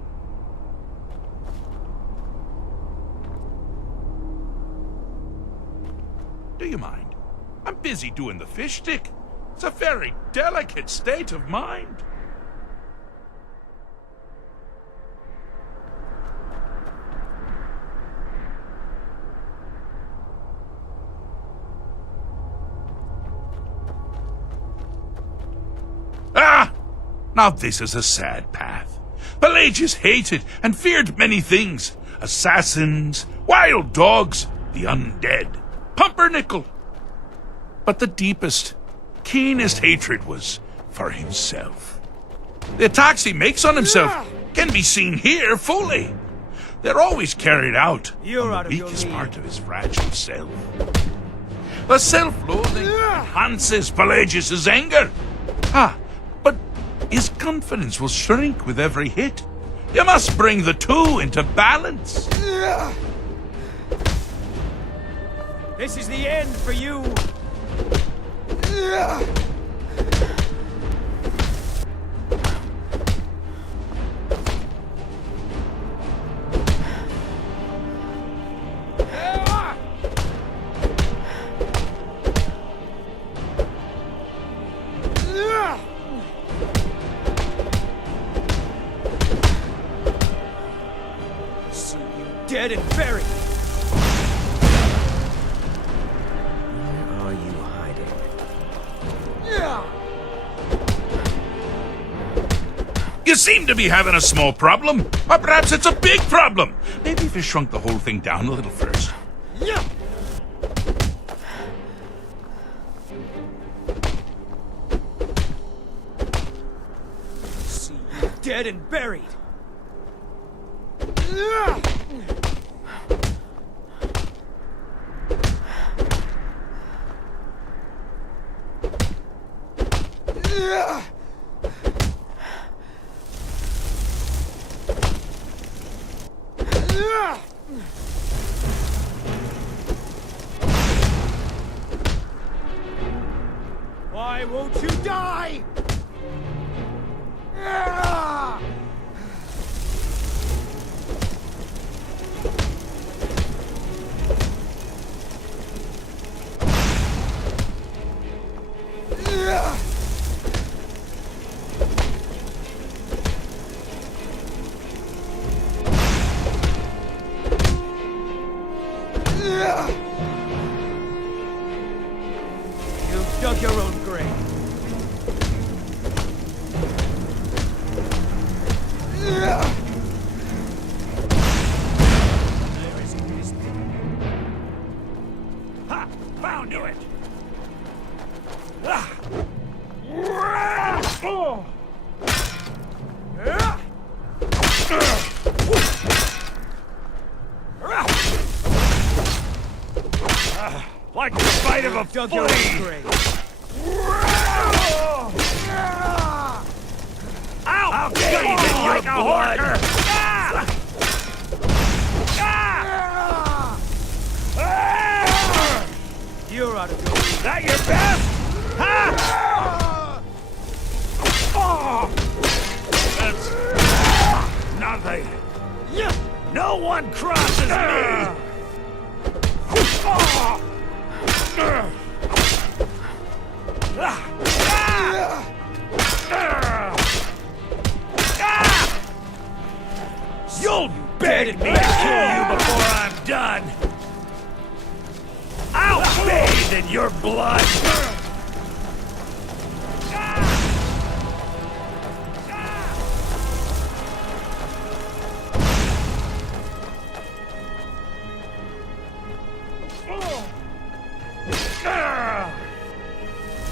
Do you mind? I'm busy doing the fish stick. It's a very delicate state of mind. Now this is a sad path. Pelagius hated and feared many things. Assassins, wild dogs, the undead, pumpernickel. But the deepest, keenest hatred was for himself. The attacks he makes on himself can be seen here fully. They're always carried out on the weakest part of his fragile self. The self-loathing enhances Pelagius's anger. But his confidence will shrink with every hit. You must bring the two into balance. This is the end for you. See you dead and buried. Where are you hiding? You seem to be having a small problem, or perhaps it's a big problem. Maybe if you shrunk the whole thing down a little first. See you dead and buried. Why won't you die? You've dug your own grave. Ha! Found you it! Like the bite of a flea! I'll get you like a horker! You're out of your league. That your best? Ha! Oh! That's nothing. No one crosses me. You'll beg me to kill you before I'm done. I'll bathe in your blood.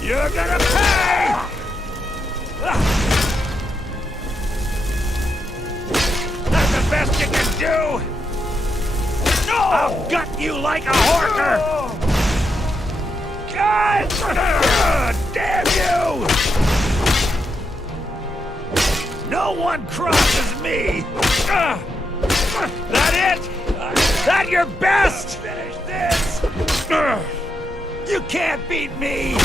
You're gonna pay! That's the best you can do! No! I'll gut you like a horker! God! Damn you! No one crosses me! That it? That your best? Finish this! You can't beat me!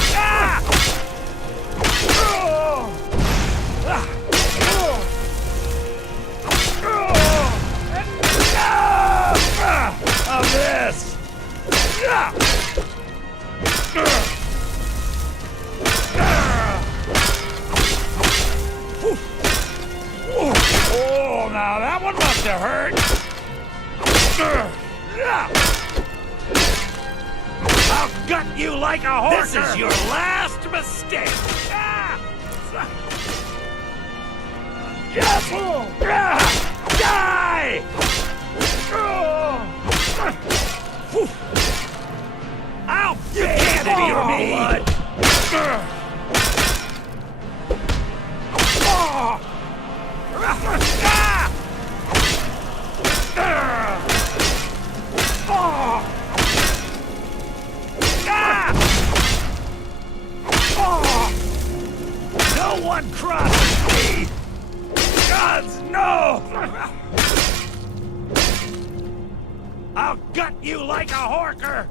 Of this! Oh, now that one must have hurt! I'll gut you like a horse. This is your last mistake. Just die! I'll you can't Fear me! No one crosses me! Gods, no! I'll gut you like a horker!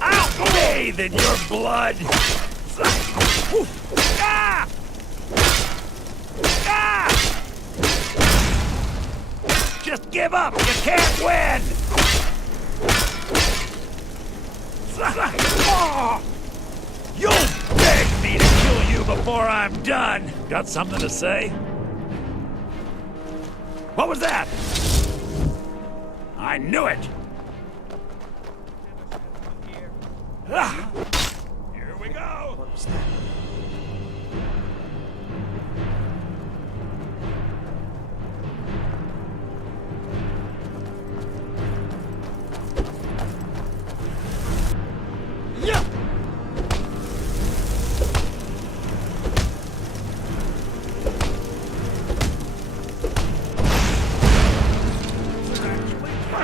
I'll bathe in your blood! Just give up! You can't win! You'll beg me to kill you before I'm done! Got something to say? What was that? I knew it! Ah, here we go! What was that?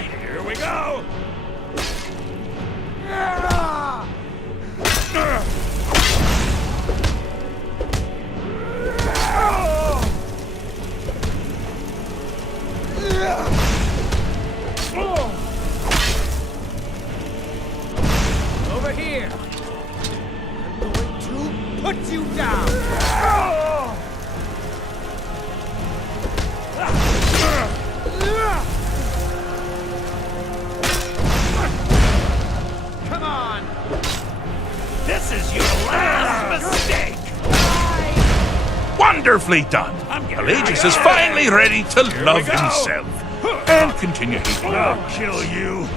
Here we go! Over here! I'm going to put you down! Come on! This is your last mistake! Wonderfully done. Pelagius is finally ready to love we go. himself and continue hating. I'll kill you!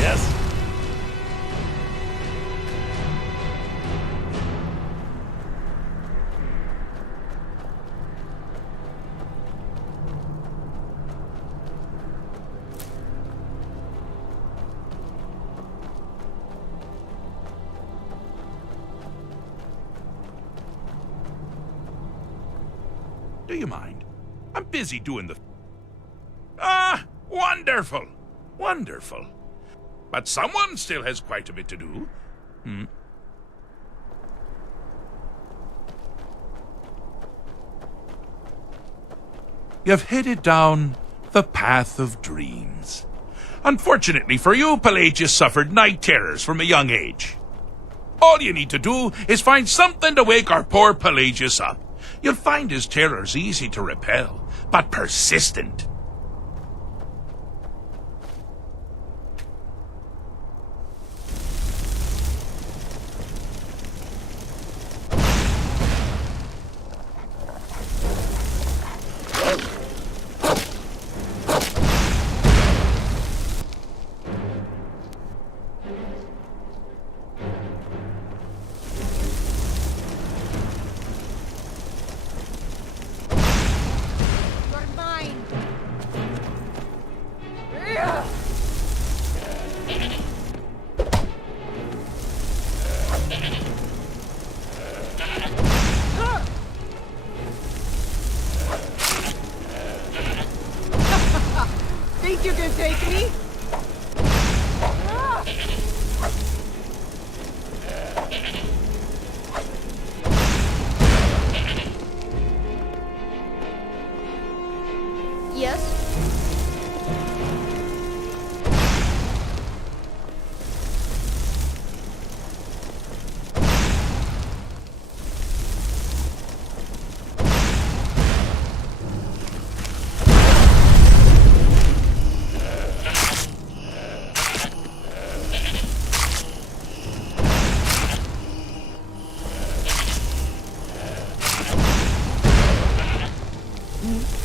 Yes? Do you mind? I'm busy doing the... wonderful. Wonderful. But someone still has quite a bit to do. You've headed down the path of dreams. Unfortunately for you, Pelagius suffered night terrors from a young age. All you need to do is find something to wake our poor Pelagius up. You'll find his terrors easy to repel, but persistent. Think you can take me? Yes? Mm-hmm.